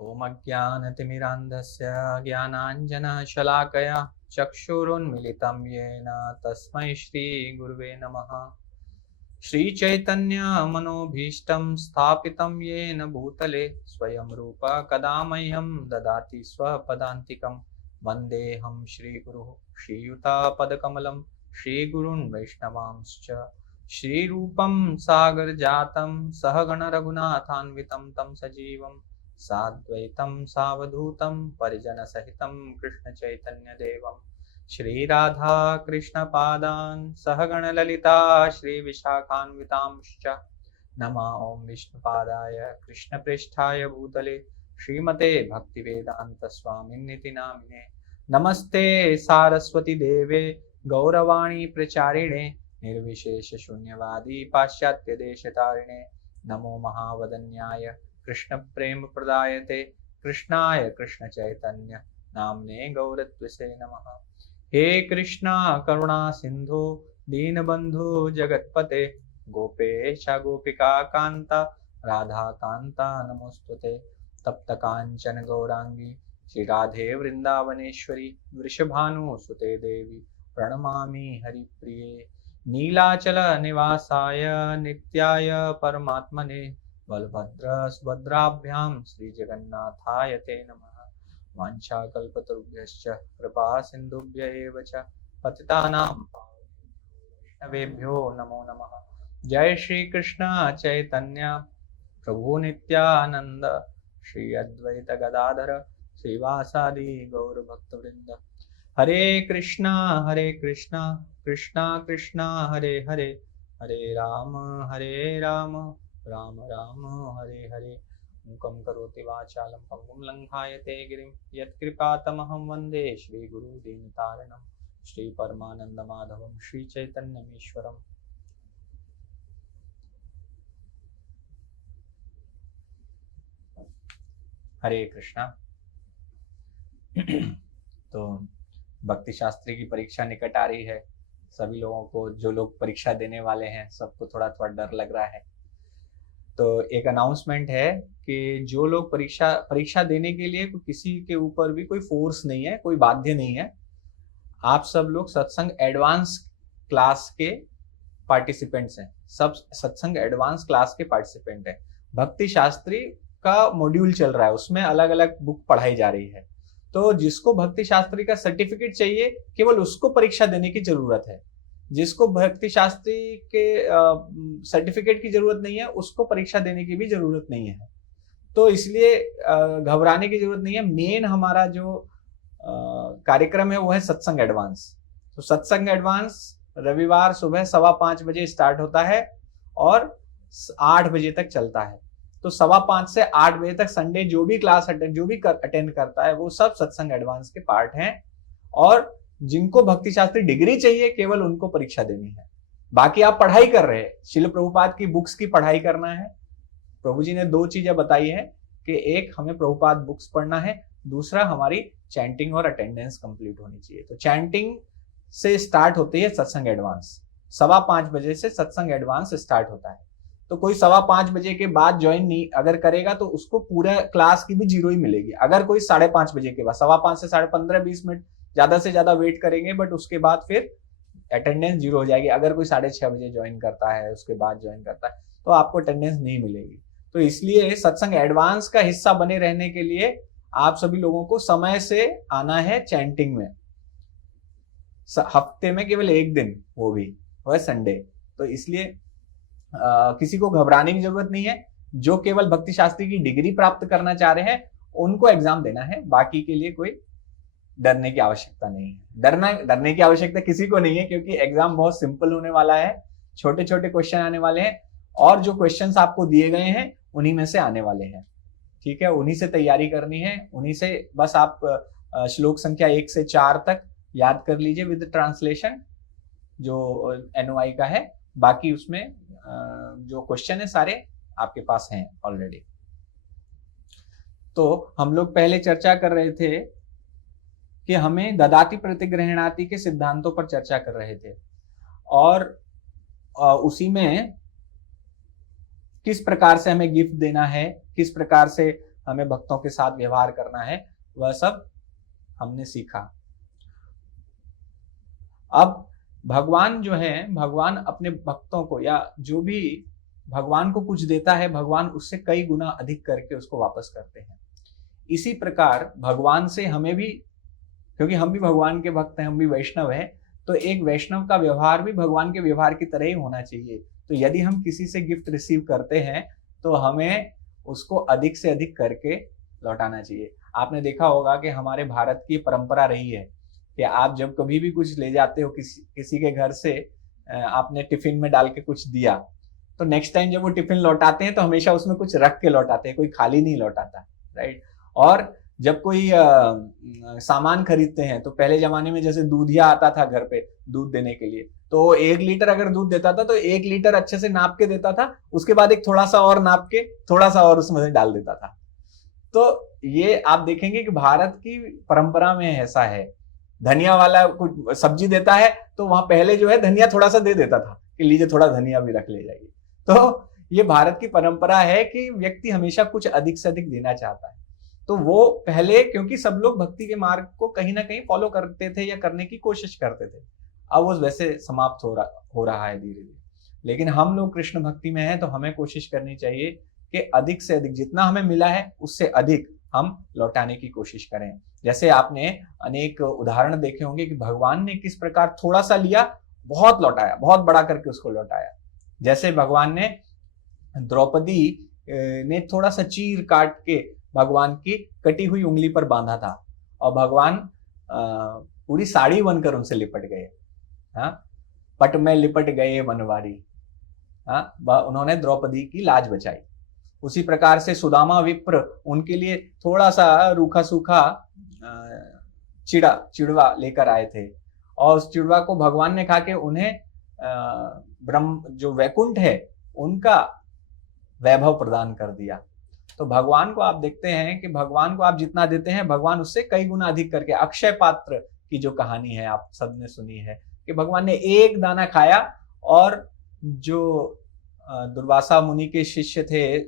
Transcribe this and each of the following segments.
ॐ अज्ञानतिमिरान्धस्य ज्ञानाञ्जनशलाकया चक्षुरुन्मिलितं येन तस्मै श्रीगुरुवे नमः। श्रीचैतन्यमनोभीष्टं स्थापितं येन भूतले स्वयं रूप कदा मह्यं ददाति स्वपदान्तिकं। वन्देऽहं श्रीगुरुः श्रीयुतापदकमलं श्रीगुरून् वैष्णवांश्च। श्रीरूपं सागरजातं सहगण रघुनाथान्वितं तं सजीवं साद्वैतं सावधूतं परिजनसहितं कृष्णचैतन्यदेवं श्रीराधा कृष्णपादान् सहगण ललिता श्रीविशाखान्वितांश्च। नमः ॐ विष्णुपादाय कृष्णप्रेष्ठाय भूतले श्रीमते भक्तिवेदान्तस्वामिन्निति नामिने। नमस्ते सारस्वती देवे गौरवाणी प्रचारिणे निर्विशेषशून्यवादी पाश्चात्यदेशतारिणे। नमो महावदन्याय कृष्णप्रेमप्रदायते कृष्णाय कृष्णचैतन्य नाम्ने गौरत्वसे नमः। हे कृष्णा करुणा सिंधु दीनबंधु जगत्पते गोपेश गोपिका कांता राधा कांता नमोस्तुते। तप्त कांचन गौरांगी श्री राधे वृंदावनेश्वरी वृषभानुसुते देवी प्रणमामि हरिप्रिये। नीलाचल निवासाय नित्याय परमात्मने बलभद्र सुभद्राभ्यां श्रीजगन्नाथाय ते नमः। वाञ्छाकल्पतरुभ्यश्च कृपा सिन्धुभ्य एव च पतितानां वैष्णवेभ्यो नमो नमः। जय श्री कृष्ण चैतन्य प्रभु नित्यानंद श्री अद्वैत गदाधर श्रीवासादि गौर भक्तवृंद। हरे कृष्णा कृष्णा कृष्णा हरे हरे, हरे राम राम राम हरे हरे। मूकं करोति वाचालं पङ्गुं लङ्घायते गिरिं यत्कृपातमहं वन्दे श्रीगुरुदीनतारिणं। श्रीपरमानन्दमाधवं श्रीचैतन्यमीश्वरम्। हरे कृष्णा। तो भक्ति शास्त्री की परीक्षा निकट आ रही है। सभी लोगों को, जो लोग परीक्षा देने वाले हैं, सबको थोड़ा थोड़ा डर लग रहा है। तो एक अनाउंसमेंट है कि जो लोग परीक्षा देने के लिए किसी के ऊपर भी कोई फोर्स नहीं है, कोई बाध्य नहीं है। आप सब लोग सत्संग एडवांस क्लास के पार्टिसिपेंट्स हैं। सब सत्संग एडवांस क्लास के पार्टिसिपेंट हैं। भक्ति शास्त्री का मॉड्यूल चल रहा है, उसमें अलग अलग बुक पढ़ाई जा रही है। तो जिसको भक्ति शास्त्री का सर्टिफिकेट चाहिए, केवल उसको परीक्षा देने की जरूरत है। जिसको भक्ति शास्त्री के सर्टिफिकेट की जरूरत नहीं है, उसको परीक्षा देने की भी जरूरत नहीं है। तो इसलिए घबराने की जरूरत नहीं है। मेन हमारा जो कार्यक्रम है वो है सत्संग एडवांस। तो सत्संग एडवांस रविवार सुबह 5:15 बजे स्टार्ट होता है और 8 बजे तक चलता है। तो 5:15 से 8 बजे तक संडे जो भी क्लास अटेंड करता है वो सब सत्संग एडवांस के पार्ट हैं। और जिनको भक्ति शास्त्री डिग्री चाहिए, केवल उनको परीक्षा देनी है। बाकी आप पढ़ाई कर रहे हैं, श्रील प्रभुपाद की बुक्स की पढ़ाई करना है। प्रभु जी ने 2 चीजें बताई है कि एक हमें प्रभुपाद बुक्स पढ़ना है, दूसरा हमारी चैंटिंग और अटेंडेंस कंप्लीट होनी चाहिए। तो चैंटिंग से स्टार्ट होती है सत्संग एडवांस। 5:15 बजे से सत्संग एडवांस स्टार्ट होता है। तो कोई 5:15 बजे के बाद ज्वाइन नहीं अगर करेगा तो उसको पूरा क्लास की भी 0 ही मिलेगी। अगर कोई 5:30 बजे के बाद 5:15 से 15:30 मिनट ज्यादा से ज्यादा वेट करेंगे, बट उसके बाद फिर अटेंडेंस 0 हो जाएगी। अगर कोई 6:30 बजे ज्वाइन करता है, उसके बाद ज्वाइन करता है, तो आपको अटेंडेंस नहीं मिलेगी। तो इसलिए सत्संग एडवांस का हिस्सा बने रहने के लिए आप सभी लोगों को समय से आना है चैंटिंग में। हफ्ते में केवल 1 दिन, वो भी वह संडे। तो इसलिए किसी को घबराने की जरूरत नहीं है। जो केवल भक्ति शास्त्री की डिग्री प्राप्त करना चाह रहे हैं उनको एग्जाम देना है। बाकी के लिए कोई डरने की आवश्यकता नहीं है। डरने की आवश्यकता किसी को नहीं है, क्योंकि एग्जाम बहुत सिंपल होने वाला है। छोटे छोटे क्वेश्चन आने वाले हैं और जो क्वेश्चंस आपको दिए गए हैं उन्हीं में से आने वाले हैं। ठीक है, उन्हीं से तैयारी करनी है। उन्हीं से बस आप श्लोक संख्या 1 से 4 तक याद कर लीजिए विद ट्रांसलेशन, जो NOI का है। बाकी उसमें जो क्वेश्चन है सारे आपके पास हैं ऑलरेडी। तो हम लोग पहले चर्चा कर रहे थे कि हमें ददाति प्रतिग्रहणाति के सिद्धांतों पर चर्चा कर रहे थे, और उसी में किस प्रकार से हमें गिफ्ट देना है, किस प्रकार से हमें भक्तों के साथ व्यवहार करना है, वह सब हमने सीखा। अब भगवान जो है, भगवान अपने भक्तों को या जो भी भगवान को कुछ देता है, भगवान उससे कई गुना अधिक करके उसको वापस करते हैं। इसी प्रकार भगवान से हमें भी, क्योंकि हम भी भगवान के भक्त हैं, हम भी वैष्णव हैं, तो एक वैष्णव का व्यवहार भी भगवान के व्यवहार की तरह ही होना चाहिए। तो यदि हम किसी से गिफ्ट रिसीव करते हैं तो हमें उसको अधिक से अधिक करके लौटाना चाहिए। आपने देखा होगा कि हमारे भारत की परंपरा रही है कि आप जब कभी भी कुछ ले जाते हो किसी के घर से, आपने टिफिन में डाल के कुछ दिया, तो नेक्स्ट टाइम जब वो टिफिन लौटाते हैं तो हमेशा उसमें कुछ रख के लौटाते हैं, कोई खाली नहीं लौटाता, राइट। और जब कोई सामान खरीदते हैं तो पहले जमाने में जैसे दूधिया आता था घर पे दूध देने के लिए, तो 1 लीटर अगर दूध देता था तो 1 लीटर अच्छे से नाप के देता था, उसके बाद एक थोड़ा सा और नाप के थोड़ा सा और उसमें से डाल देता था। तो ये आप देखेंगे कि भारत की परंपरा में ऐसा है। धनिया वाला कुछ सब्जी देता है तो वहां पहले जो है धनिया थोड़ा सा दे देता था कि लीजिए थोड़ा धनिया भी रख ले जाइए। तो ये भारत की परंपरा है कि व्यक्ति हमेशा कुछ अधिक से अधिक देना चाहता है। तो वो पहले, क्योंकि सब लोग भक्ति के मार्ग को कहीं ना कहीं फॉलो करते थे या करने की कोशिश करते थे, अब वो वैसे समाप्त हो रहा है धीरे धीरे। लेकिन हम लोग कृष्ण भक्ति में हैं तो हमें कोशिश करनी चाहिए कि अधिक से अधिक जितना हमें मिला है उससे अधिक हम लौटाने की कोशिश करें। जैसे आपने अनेक उदाहरण देखे होंगे कि भगवान ने किस प्रकार थोड़ा सा लिया, बहुत लौटाया, बहुत बड़ा करके उसको लौटाया। जैसे भगवान ने द्रौपदी ने थोड़ा सा चीर काट के भगवान की कटी हुई उंगली पर बांधा था और भगवान पूरी साड़ी बनकर उनसे लिपट गए। हाँ, पट में लिपट गए बनवारी। हाँ, उन्होंने द्रौपदी की लाज बचाई। उसी प्रकार से सुदामा विप्र उनके लिए थोड़ा सा रूखा सूखा चिड़वा लेकर आए थे और उस चिड़वा को भगवान ने खा के उन्हें ब्रह्म जो वैकुंठ है उनका वैभव प्रदान कर दिया। तो भगवान को आप देखते हैं कि भगवान को आप जितना देते हैं भगवान उससे कई गुना अधिक करके, अक्षय पात्र की जो कहानी है आप सबने सुनी है कि भगवान ने एक दाना खाया और जो दुर्वासा मुनि के शिष्य थे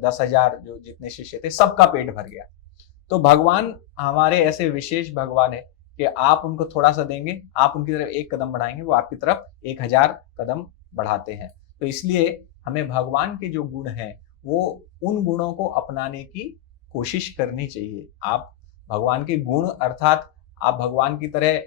10,000 जो जितने शिष्य थे सबका पेट भर गया। तो भगवान हमारे ऐसे विशेष भगवान है कि आप उनको थोड़ा सा देंगे, आप उनकी तरफ एक कदम बढ़ाएंगे, वो आपकी तरफ 1000 कदम बढ़ाते हैं। तो इसलिए हमें भगवान के जो गुण हैं वो उन गुणों को अपनाने की कोशिश करनी चाहिए। आप भगवान के गुण अर्थात आप भगवान की तरह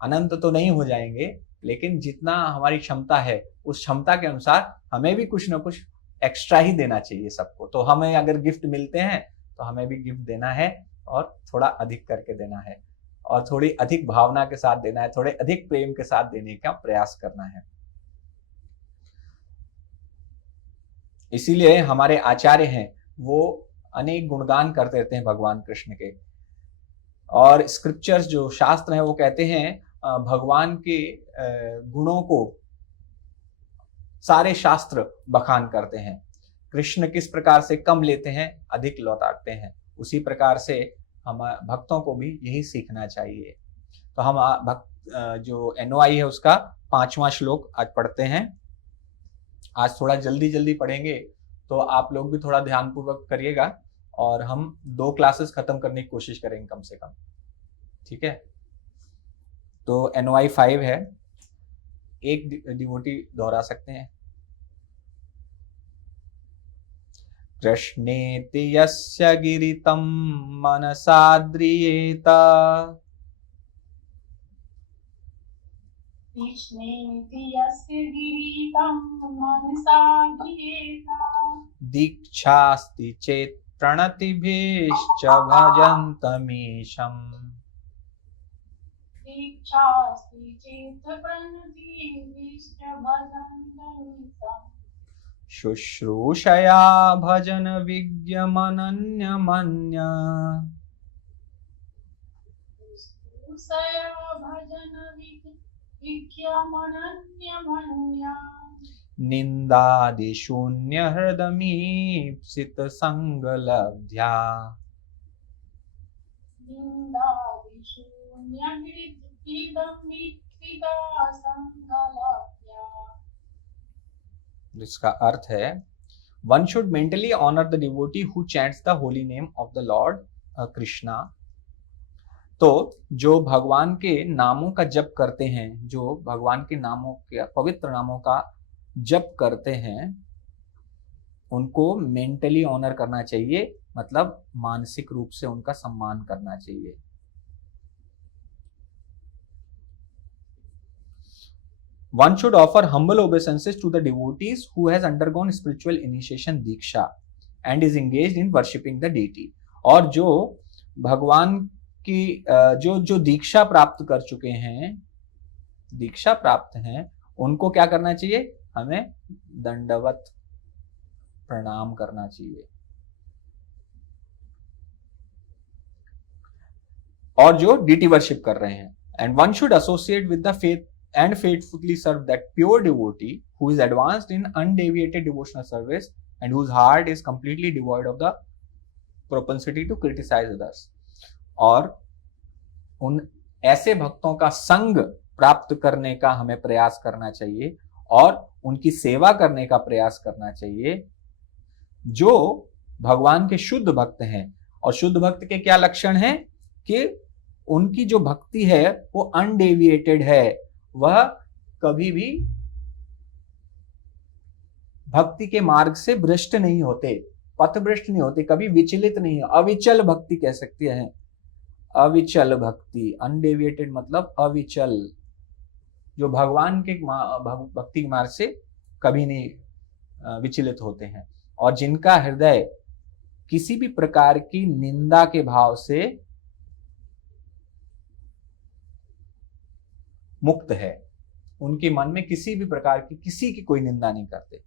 अनंत तो नहीं हो जाएंगे, लेकिन जितना हमारी क्षमता है उस क्षमता के अनुसार हमें भी कुछ ना कुछ एक्स्ट्रा ही देना चाहिए सबको। तो हमें अगर गिफ्ट मिलते हैं तो हमें भी गिफ्ट देना है और थोड़ा अधिक करके देना है और थोड़ी अधिक भावना के साथ देना है, थोड़े अधिक प्रेम के साथ देने का प्रयास करना है। इसीलिए हमारे आचार्य हैं वो अनेक गुणगान करते रहते हैं भगवान कृष्ण के। और स्क्रिप्चर्स जो शास्त्र हैं वो कहते हैं भगवान के गुणों को सारे शास्त्र बखान करते हैं। कृष्ण किस प्रकार से कम लेते हैं अधिक लौटाते हैं, उसी प्रकार से हम भक्तों को भी यही सीखना चाहिए। तो हम भक्त जो NOI है उसका 5वां श्लोक आज पढ़ते हैं। आज थोड़ा जल्दी जल्दी पढ़ेंगे तो आप लोग भी थोड़ा ध्यानपूर्वक करिएगा और हम 2 क्लासेस खत्म करने की कोशिश करेंगे कम से कम, ठीक है। तो NOI 5 है, एक डिवोटी दोहरा सकते हैं। कृष्णेति यस्य गिरितं मनसा द्रियेत, कृष्णेति यस्य गिरितं मनसा द्रियेत, दीक्षास्ति चेत् प्रणतिभिश्च भजन्तमीशम्, दीक्षास्ति चेत् प्रणतिभिश्च भजन्तमीशम्, शुश्रूषया भजन विज्ञमनन्यमन्य, शुश्रूषया भजन विज्ञमनन्यमन्य, निन्दादिशून्य हृदमीप्सित संगलब्ध्या, निन्दादिशून्य हृदमीप्सिता संगलब्ध्या। जिसका अर्थ है one should mentally honour the devotee who chants the holy name of the lord Krishna. तो जो भगवान के नामों का जप करते हैं, जो भगवान के नामों के पवित्र नामों का जप करते हैं, उनको मेंटली ऑनर करना चाहिए, मतलब मानसिक रूप से उनका सम्मान करना चाहिए। One should offer humble obeisances to the devotees who has undergone spiritual initiation Diksha and is engaged in worshipping the deity। और जो भगवान की जो दीक्षा प्राप्त कर चुके हैं, दीक्षा प्राप्त हैं, उनको क्या करना चाहिए? हमें दंडवत प्रणाम करना चाहिए। और जो डीटी वर्शिप कर रहे हैं। And one should associate with the faith and faithfully serve that pure devotee who is advanced in undeviated devotional service and whose heart is completely devoid of the propensity to criticize others। और उन ऐसे भक्तों का संग प्राप्त करने का हमें प्रयास करना चाहिए और उनकी सेवा करने का प्रयास करना चाहिए जो भगवान के शुद्ध भक्त हैं। और शुद्ध भक्त के क्या लक्षण हैं? कि उनकी जो भक्ति है वो अनडेविएटेड है, वह कभी भी भक्ति के मार्ग से भ्रष्ट नहीं होते, पथभ्रष्ट नहीं होते, कभी विचलित नहीं है, अविचल भक्ति कह सकते हैं। अविचल भक्ति, अनडेविएटेड मतलब अविचल, जो भगवान के भक्ति के मार्ग से कभी नहीं विचलित होते हैं और जिनका हृदय किसी भी प्रकार की निंदा के भाव से मुक्त है। उनके मन में किसी भी प्रकार की किसी की कोई निंदा नहीं करते,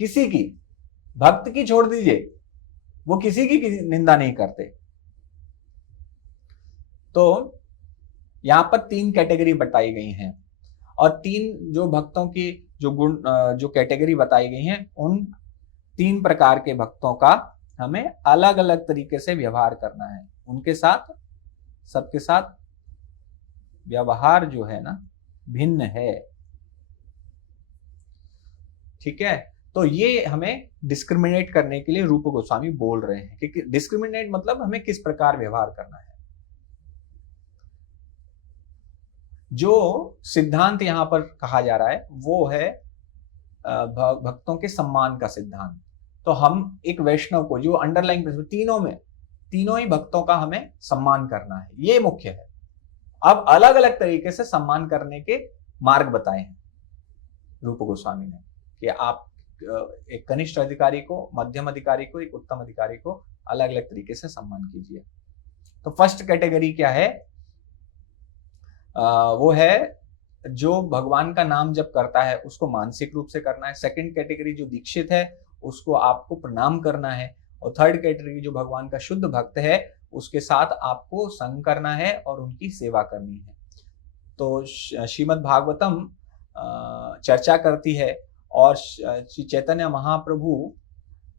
किसी की, भक्त की छोड़ दीजिए, वो किसी की निंदा नहीं करते। तो यहां पर 3 कैटेगरी बताई गई हैं और 3 जो भक्तों की जो गुण जो कैटेगरी बताई गई हैं, उन 3 प्रकार के भक्तों का हमें अलग अलग तरीके से व्यवहार करना है। उनके साथ, सबके साथ व्यवहार जो है ना भिन्न है। ठीक है, तो ये हमें डिस्क्रिमिनेट करने के लिए रूप गोस्वामी बोल रहे हैं कि डिस्क्रिमिनेट मतलब हमें किस प्रकार व्यवहार करना है। जो सिद्धांत यहां पर कहा जा रहा है वो है भक्तों के सम्मान का सिद्धांत। तो हम एक वैष्णव को, जो अंडरलाइन तीनों ही भक्तों का हमें सम्मान करना है, ये मुख्य है। अब अलग अलग तरीके से सम्मान करने के मार्ग बताए हैं रूप गोस्वामी ने कि आप एक कनिष्ठ अधिकारी को, मध्यम अधिकारी को, एक उत्तम अधिकारी को अलग अलग तरीके से सम्मान कीजिए। तो फर्स्ट कैटेगरी क्या है? वो है जो भगवान का नाम जप करता है उसको मानसिक रूप से करना है। सेकंड कैटेगरी जो दीक्षित है उसको आपको प्रणाम करना है। और थर्ड कैटेगरी जो भगवान का शुद्ध भक्त है उसके साथ आपको संग करना है और उनकी सेवा करनी है। तो श्रीमद् भागवतम चर्चा करती है और श्री चैतन्य महाप्रभु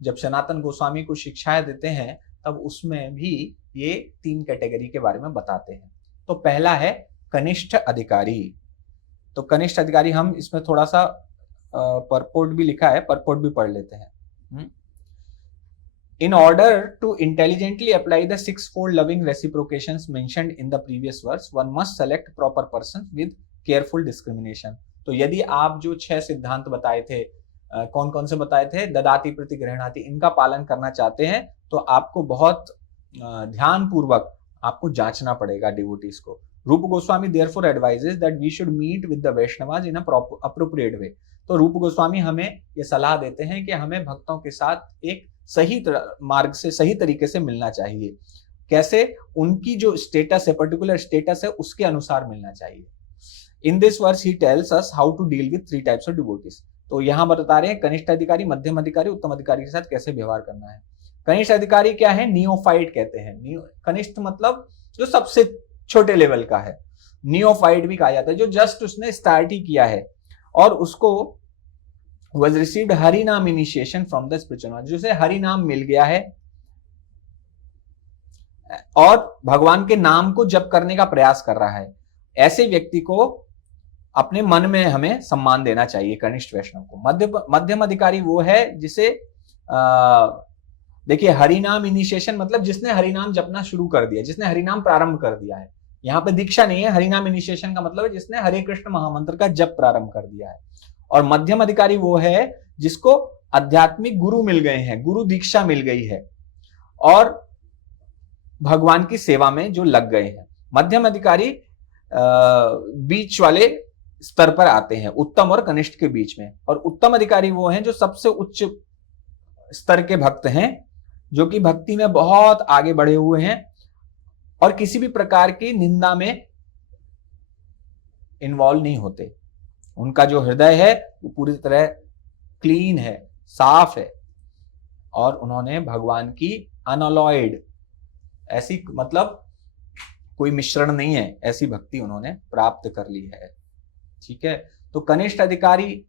जब सनातन गोस्वामी को शिक्षाएं देते हैं तब उसमें भी ये 3 कैटेगरी के बारे में बताते हैं। तो पहला है कनिष्ठ अधिकारी। तो कनिष्ठ अधिकारी, हम इसमें थोड़ा सा परपोर्ट भी लिखा है, परपोर्ट भी पढ़ लेते हैं। In order to intelligently apply the 6-fold loving reciprocations mentioned in the previous verse, one must select proper persons with careful discrimination। तो यदि आप जो 6 सिद्धांत बताए थे, कौन कौन से बताए थे? ददाति प्रति गृह्णाति, इनका पालन करना चाहते हैं तो आपको बहुत ध्यान पूर्वक आपको जांचना पड़ेगा डिवोटीज को। रूप Goswami therefore advises that we should meet with the Vaishnavas in a appropriate way। तो रूप गोस्वामी हमें ये सलाह देते हैं कि हमें भक्तों के साथ एक सही मार्ग से, सही तरीके से मिलना चाहिए। कैसे? उनकी जो स्टेटस है, पर्टिकुलर स्टेटस है, उसके अनुसार मिलना चाहिए। In this verse he tells us how to deal with 3 types of devotees. तो यहां बता रहे हैं कनिष्ठ अधिकारी, मध्यम अधिकारी, उत्तम अधिकारी के साथ कैसे व्यवहार करना है। कनिष्ठ अधिकारी क्या है? नियोफाइट कहते हैं। कनिष्ठ मतलब जो सबसे छोटे लेवल का है, नियोफाइट भी कहा जाता है, जो जस्ट उसने स्टार्ट ही किया है और उसको was received हरि नाम initiation from the spiritual master, जिसे हरि नाम मिल गया है और भगवान के नाम को जप करने का प्रयास कर रहा है। ऐसे व्यक्ति को अपने मन में हमें सम्मान देना चाहिए कनिष्ठ वैष्णव को। मध्यम अधिकारी वो है जिसे देखिए, हरिनाम इनिशिएशन मतलब जिसने हरिनाम जपना शुरू कर दिया, जिसने हरिनाम प्रारंभ कर दिया है। यहाँ पे दीक्षा नहीं है, हरिनाम इनिशिएशन का मतलब है जिसने हरे कृष्ण महामंत्र का जप प्रारंभ कर दिया है। और मध्यम अधिकारी वो है जिसको आध्यात्मिक गुरु मिल गए हैं, गुरु दीक्षा मिल गई है और भगवान की सेवा में जो लग गए हैं। मध्यम अधिकारी बीच वाले स्तर पर आते हैं, उत्तम और कनिष्ठ के बीच में। और उत्तम अधिकारी वो हैं जो सबसे उच्च स्तर के भक्त हैं, जो कि भक्ति में बहुत आगे बढ़े हुए हैं और किसी भी प्रकार की निंदा में इन्वॉल्व नहीं होते। उनका जो हृदय है वो पूरी तरह क्लीन है, साफ है और उन्होंने भगवान की अनअलॉयड, ऐसी मतलब कोई मिश्रण नहीं है, ऐसी भक्ति उन्होंने प्राप्त कर ली है। ठीक है, तो कनिष्ठ अधिकारी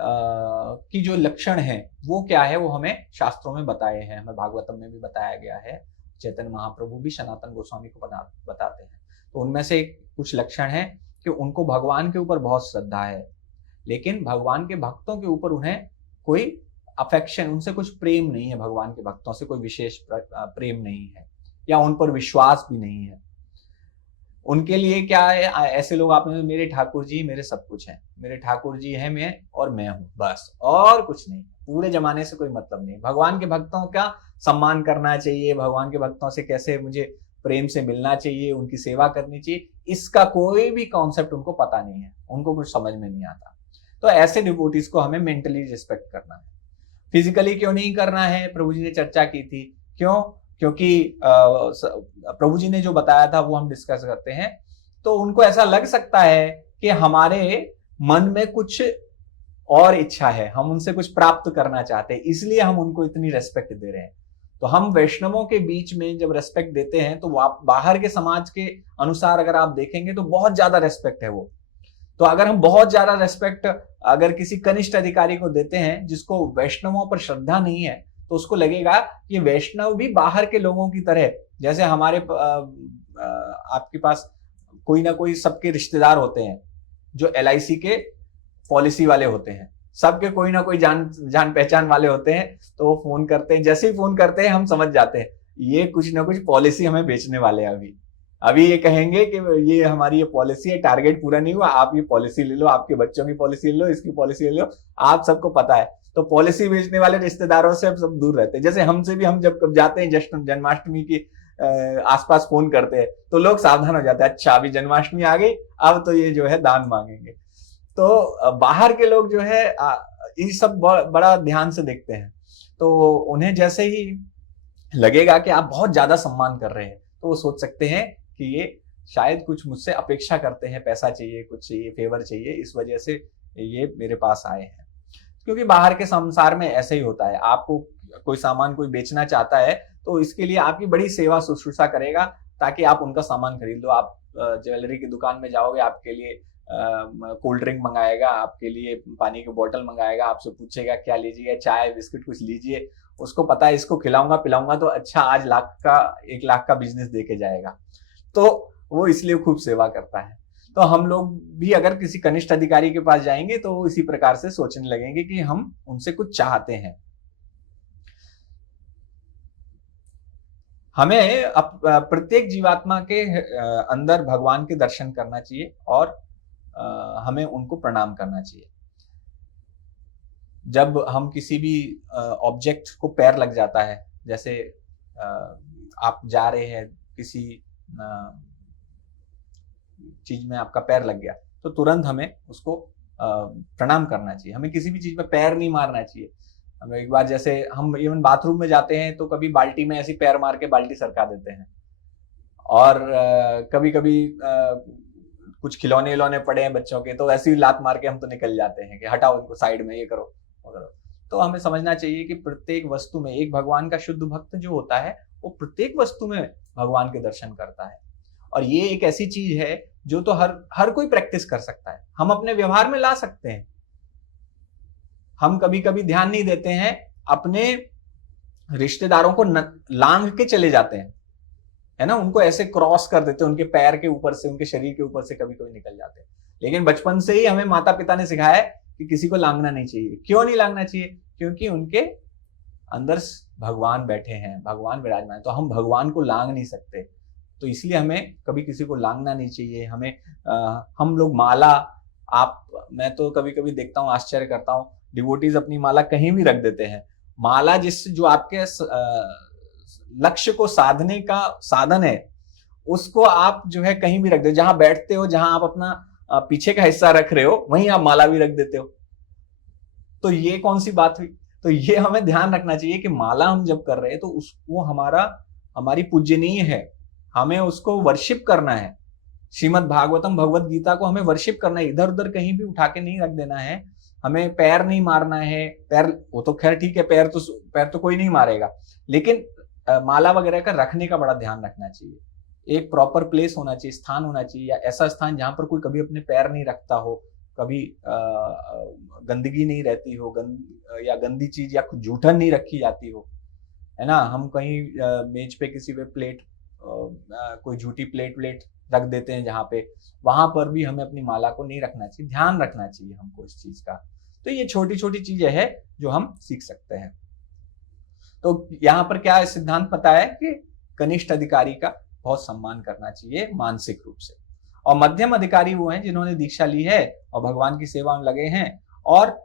की जो लक्षण है वो क्या है, वो हमें शास्त्रों में बताए हैं, हमें भागवतम में भी बताया गया है, चैतन्य महाप्रभु भी सनातन गोस्वामी को बताते हैं। तो उनमें से कुछ लक्षण है कि उनको भगवान के ऊपर बहुत श्रद्धा है, लेकिन भगवान के भक्तों के ऊपर उन्हें कोई अफेक्शन, उनसे कुछ प्रेम नहीं है, भगवान के भक्तों से कोई विशेष प्रेम नहीं है या उन पर विश्वास भी नहीं है। उनके लिए क्या है, ऐसे लोग आपने, मेरे ठाकुर जी मेरे सब कुछ हैं, मेरे ठाकुर जी हैं मैं और मैं हूं, बस और कुछ नहीं, पूरे जमाने से कोई मतलब नहीं। भगवान के भक्तों का सम्मान करना चाहिए, भगवान के भक्तों से कैसे मुझे प्रेम से मिलना चाहिए, उनकी सेवा करनी चाहिए, इसका कोई भी कॉन्सेप्ट उनको पता नहीं है, उनको कुछ समझ में नहीं आता। तो ऐसे डिवोटीज को हमें मेंटली रिस्पेक्ट करना है। फिजिकली क्यों नहीं करना है, प्रभु जी ने चर्चा की थी, क्यों, क्योंकि प्रभु जी ने जो बताया था वो हम डिस्कस करते हैं। तो उनको ऐसा लग सकता है कि हमारे मन में कुछ और इच्छा है, हम उनसे कुछ प्राप्त करना चाहते हैं, इसलिए हम उनको इतनी रेस्पेक्ट दे रहे हैं। तो हम वैष्णवों के बीच में जब रेस्पेक्ट देते हैं तो बाहर के समाज के अनुसार अगर आप देखेंगे तो बहुत ज्यादा रेस्पेक्ट है वो। तो अगर हम बहुत ज्यादा रेस्पेक्ट अगर किसी कनिष्ठ अधिकारी को देते हैं जिसको वैष्णवों पर श्रद्धा नहीं है, तो उसको लगेगा कि वैष्णव भी बाहर के लोगों की तरह, जैसे हमारे आपके पास कोई ना कोई सबके रिश्तेदार होते हैं जो LIC के पॉलिसी वाले होते हैं, सबके कोई ना कोई जान पहचान वाले होते हैं। तो वो फोन करते हैं, जैसे ही फोन करते हैं हम समझ जाते हैं ये कुछ ना कुछ पॉलिसी हमें बेचने वाले हैं। अभी ये कहेंगे कि ये हमारी ये पॉलिसी है, टारगेट पूरा नहीं हुआ, आप ये पॉलिसी ले लो, आपके बच्चों की पॉलिसी ले लो, इसकी पॉलिसी ले लो, आप सबको पता है। तो पॉलिसी बेचने वाले रिश्तेदारों से अब सब दूर रहते हैं। जैसे हमसे भी, हम जब जाते हैं जन्माष्टमी की आसपास फोन करते हैं तो लोग सावधान हो जाते हैं, अच्छा अभी जन्माष्टमी आ गई, अब तो ये जो है दान मांगेंगे। तो बाहर के लोग जो है ये सब बड़ा ध्यान से देखते हैं। तो उन्हें जैसे ही लगेगा कि आप बहुत ज्यादा सम्मान कर रहे हैं तो वो सोच सकते हैं कि ये शायद कुछ मुझसे अपेक्षा करते हैं, पैसा चाहिए, कुछ चाहिए, फेवर चाहिए, इस वजह से ये मेरे पास आए हैं। क्योंकि बाहर के संसार में ऐसे ही होता है, आपको कोई सामान कोई बेचना चाहता है तो इसके लिए आपकी बड़ी सेवा शुश्रूषा करेगा ताकि आप उनका सामान खरीद लो। आप ज्वेलरी की दुकान में जाओगे, आपके लिए कोल्ड ड्रिंक मंगाएगा, आपके लिए पानी की बोतल मंगाएगा, आपसे पूछेगा क्या लीजिएगा, चाय बिस्किट कुछ लीजिए, उसको पता है इसको खिलाऊंगा पिलाऊंगा तो अच्छा आज 1 लाख का बिजनेस देके जाएगा, तो वो इसलिए खूब सेवा करता है। तो हम लोग भी अगर किसी कनिष्ठ अधिकारी के पास जाएंगे तो वो इसी प्रकार से सोचने लगेंगे कि हम उनसे कुछ चाहते हैं। हमें प्रत्येक जीवात्मा के अंदर भगवान के दर्शन करना चाहिए और हमें उनको प्रणाम करना चाहिए। जब हम किसी भी ऑब्जेक्ट को पैर लग जाता है, जैसे आप जा रहे हैं किसी चीज में आपका पैर लग गया तो तुरंत हमें उसको प्रणाम करना चाहिए। हमें किसी भी चीज में पैर नहीं मारना चाहिए। हम एक बार जैसे हम इवन बाथरूम में जाते हैं तो कभी बाल्टी में ऐसी पैर मार के बाल्टी सरका देते हैं, और कभी कभी कुछ खिलौने विलौने पड़े हैं बच्चों के तो ऐसी लात मार के हम तो निकल जाते हैं कि हटाओ इनको साइड में, ये करो वो करो। तो हमें समझना चाहिए कि प्रत्येक वस्तु में एक भगवान का शुद्ध भक्त जो होता है वो प्रत्येक वस्तु में भगवान के दर्शन करता है। और ये एक ऐसी चीज है जो तो हर कोई प्रैक्टिस कर सकता है, हम अपने व्यवहार में ला सकते हैं। हम कभी कभी ध्यान नहीं देते हैं, अपने रिश्तेदारों को लांघ के चले जाते हैं, है ना, उनको ऐसे क्रॉस कर देते हैं, उनके पैर के ऊपर से, उनके शरीर के ऊपर से कभी कभी निकल जाते हैं। लेकिन बचपन से ही हमें माता पिता ने सिखाया है कि किसी को लांघना नहीं चाहिए। क्यों नहीं लांघना चाहिए? क्योंकि उनके अंदर भगवान बैठे हैं, भगवान विराजमान है, तो हम भगवान को लांघ नहीं सकते। तो इसलिए हमें कभी किसी को लांघना नहीं चाहिए। हमें हम लोग माला, मैं तो कभी कभी देखता हूँ, आश्चर्य करता हूँ, डिवोटीज अपनी माला कहीं भी रख देते हैं। माला जो आपके लक्ष्य को साधने का साधन है, उसको आप जो है कहीं भी रख दो। जहां बैठते हो, जहां आप अपना पीछे का हिस्सा रख रहे हो, वहीं आप माला भी रख देते हो। तो ये कौन सी बात हुई? तो ये हमें ध्यान रखना चाहिए कि माला हम जब कर रहे हैं तो वो हमारी पूजनीय है, हमें उसको वर्शिप करना है। श्रीमद् भागवतम, भगवत गीता को हमें वर्शिप करना है, इधर उधर कहीं भी उठा के नहीं रख देना है। हमें पैर नहीं मारना है। पैर वो तो खैर ठीक है, पैर तो कोई नहीं मारेगा, लेकिन माला वगैरह का रखने का बड़ा ध्यान रखना चाहिए। एक प्रॉपर प्लेस होना चाहिए, स्थान होना चाहिए, या ऐसा स्थान जहां पर कोई कभी अपने पैर नहीं रखता हो, कभी गंदगी नहीं रहती हो, या गंदी चीज या जूठन नहीं रखी जाती हो, है ना। हम कहीं मेज पे किसी पे प्लेट, कोई झूठी प्लेट रख देते हैं जहां पे, वहां पर भी हमें अपनी माला को नहीं रखना चाहिए। ध्यान रखना चाहिए हमको इस चीज का। तो ये छोटी छोटी चीजें हैं जो हम सीख सकते हैं। तो यहाँ पर क्या सिद्धांत पता है कि कनिष्ठ अधिकारी का बहुत सम्मान करना चाहिए मानसिक रूप से, और मध्यम अधिकारी वो हैं जिन्होंने दीक्षा ली है और भगवान की सेवा में लगे हैं, और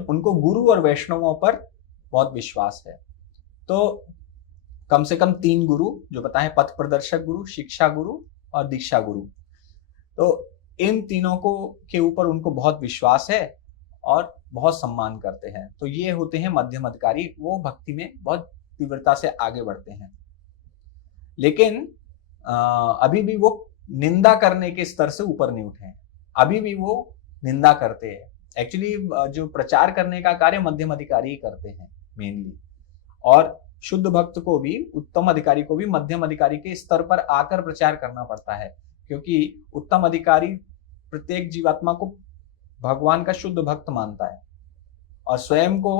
उनको गुरु और वैष्णवों पर बहुत विश्वास है। तो कम से कम 3 गुरु जो बताएं, पथ प्रदर्शक गुरु, शिक्षा गुरु और दीक्षा गुरु, तो इन तीनों के ऊपर उनको बहुत विश्वास है और बहुत सम्मान करते हैं। तो ये होते हैं मध्यम अधिकारी। वो भक्ति में बहुत तीव्रता से आगे बढ़ते हैं, लेकिन अभी भी वो निंदा करने के स्तर से ऊपर नहीं उठे हैं। अभी भी वो निंदा करते हैं। एक्चुअली जो प्रचार करने का कार्य मध्यम अधिकारी ही करते हैं मेनली, और शुद्ध भक्त को भी, उत्तम अधिकारी को भी मध्यम अधिकारी के स्तर पर आकर प्रचार करना पड़ता है, क्योंकि उत्तम अधिकारी प्रत्येक जीवात्मा को भगवान का शुद्ध भक्त मानता है और स्वयं को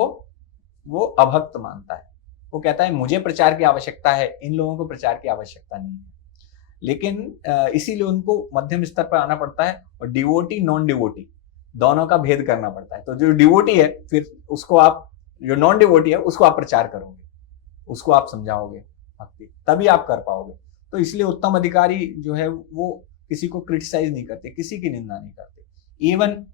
वो अभक्त मानता है। वो कहता है मुझे प्रचार की आवश्यकता है, इन लोगों को प्रचार की आवश्यकता नहीं है। लेकिन इसीलिए उनको मध्यम स्तर पर आना पड़ता है, और डिवोटी नॉन डिवोटी दोनों का भेद करना पड़ता है। तो जो डिवोटी है, फिर उसको आप, जो नॉन डिवोटी है उसको आप प्रचार करोगे, उसको आप समझाओगे भक्ति, तभी आप कर पाओगे। तो इसलिए उत्तम अधिकारी जो है वो किसी को क्रिटिसाइज नहीं करते, किसी की निंदा नहीं करते। इवन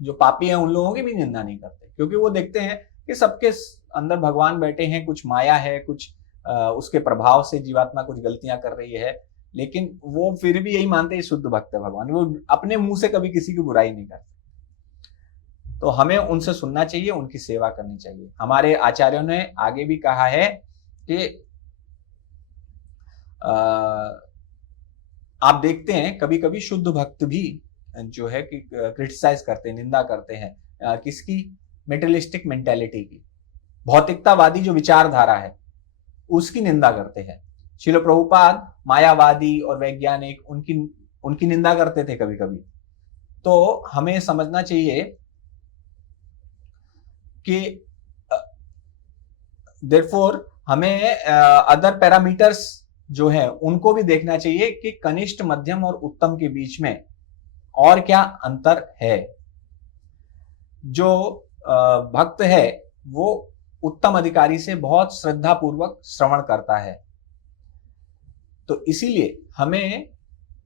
जो पापी हैं उन लोगों की भी निंदा नहीं करते, क्योंकि वो देखते हैं कि सबके अंदर भगवान बैठे हैं, कुछ माया है, कुछ उसके प्रभाव से जीवात्मा कुछ गलतियां कर रही है, लेकिन वो फिर भी यही मानते हैं शुद्ध भक्त है भगवान। वो अपने मुंह से कभी किसी की बुराई नहीं करते। तो हमें उनसे सुनना चाहिए, उनकी सेवा करनी चाहिए। हमारे आचार्यों ने आगे भी कहा है कि आप देखते हैं कभी कभी शुद्ध भक्त भी जो है कि क्रिटिसाइज करते हैं, निंदा करते हैं किसकी? मेटेरियलिस्टिक मेंटेलिटी की, भौतिकतावादी जो विचारधारा है उसकी निंदा करते हैं। श्रील प्रभुपाद मायावादी और वैज्ञानिक उनकी निंदा करते थे कभी कभी। तो हमें समझना चाहिए कि देयरफॉर हमें अदर पैरामीटर्स जो है उनको भी देखना चाहिए कि कनिष्ठ, मध्यम और उत्तम के बीच में और क्या अंतर है। जो भक्त है वो उत्तम अधिकारी से बहुत श्रद्धा पूर्वक श्रवण करता है। तो इसीलिए हमें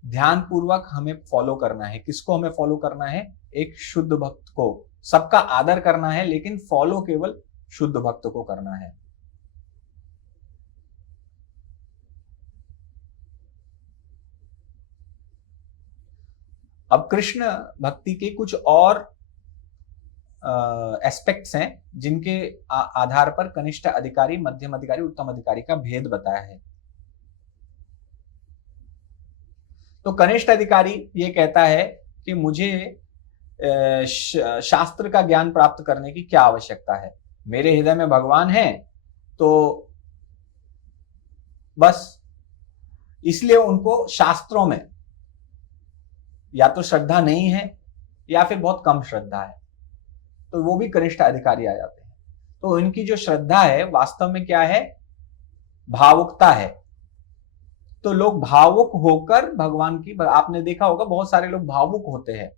ध्यान पूर्वक हमें फॉलो करना है। किसको हमें फॉलो करना है? एक शुद्ध भक्त को। सबका आदर करना है, लेकिन फॉलो केवल शुद्ध भक्त को करना है। अब कृष्ण भक्ति के कुछ और एस्पेक्ट्स हैं जिनके आधार पर कनिष्ठ अधिकारी, मध्यम अधिकारी, उत्तम अधिकारी का भेद बताया है। तो कनिष्ठ अधिकारी ये कहता है कि मुझे शास्त्र का ज्ञान प्राप्त करने की क्या आवश्यकता है, मेरे हृदय में भगवान है तो बस। इसलिए उनको शास्त्रों में या तो श्रद्धा नहीं है या फिर बहुत कम श्रद्धा है, तो वो भी कनिष्ठ अधिकारी आ जाते हैं। तो इनकी जो श्रद्धा है वास्तव में क्या है? भावुकता है। तो लोग भावुक होकर भगवान की, आपने देखा होगा बहुत सारे लोग भावुक होते हैं,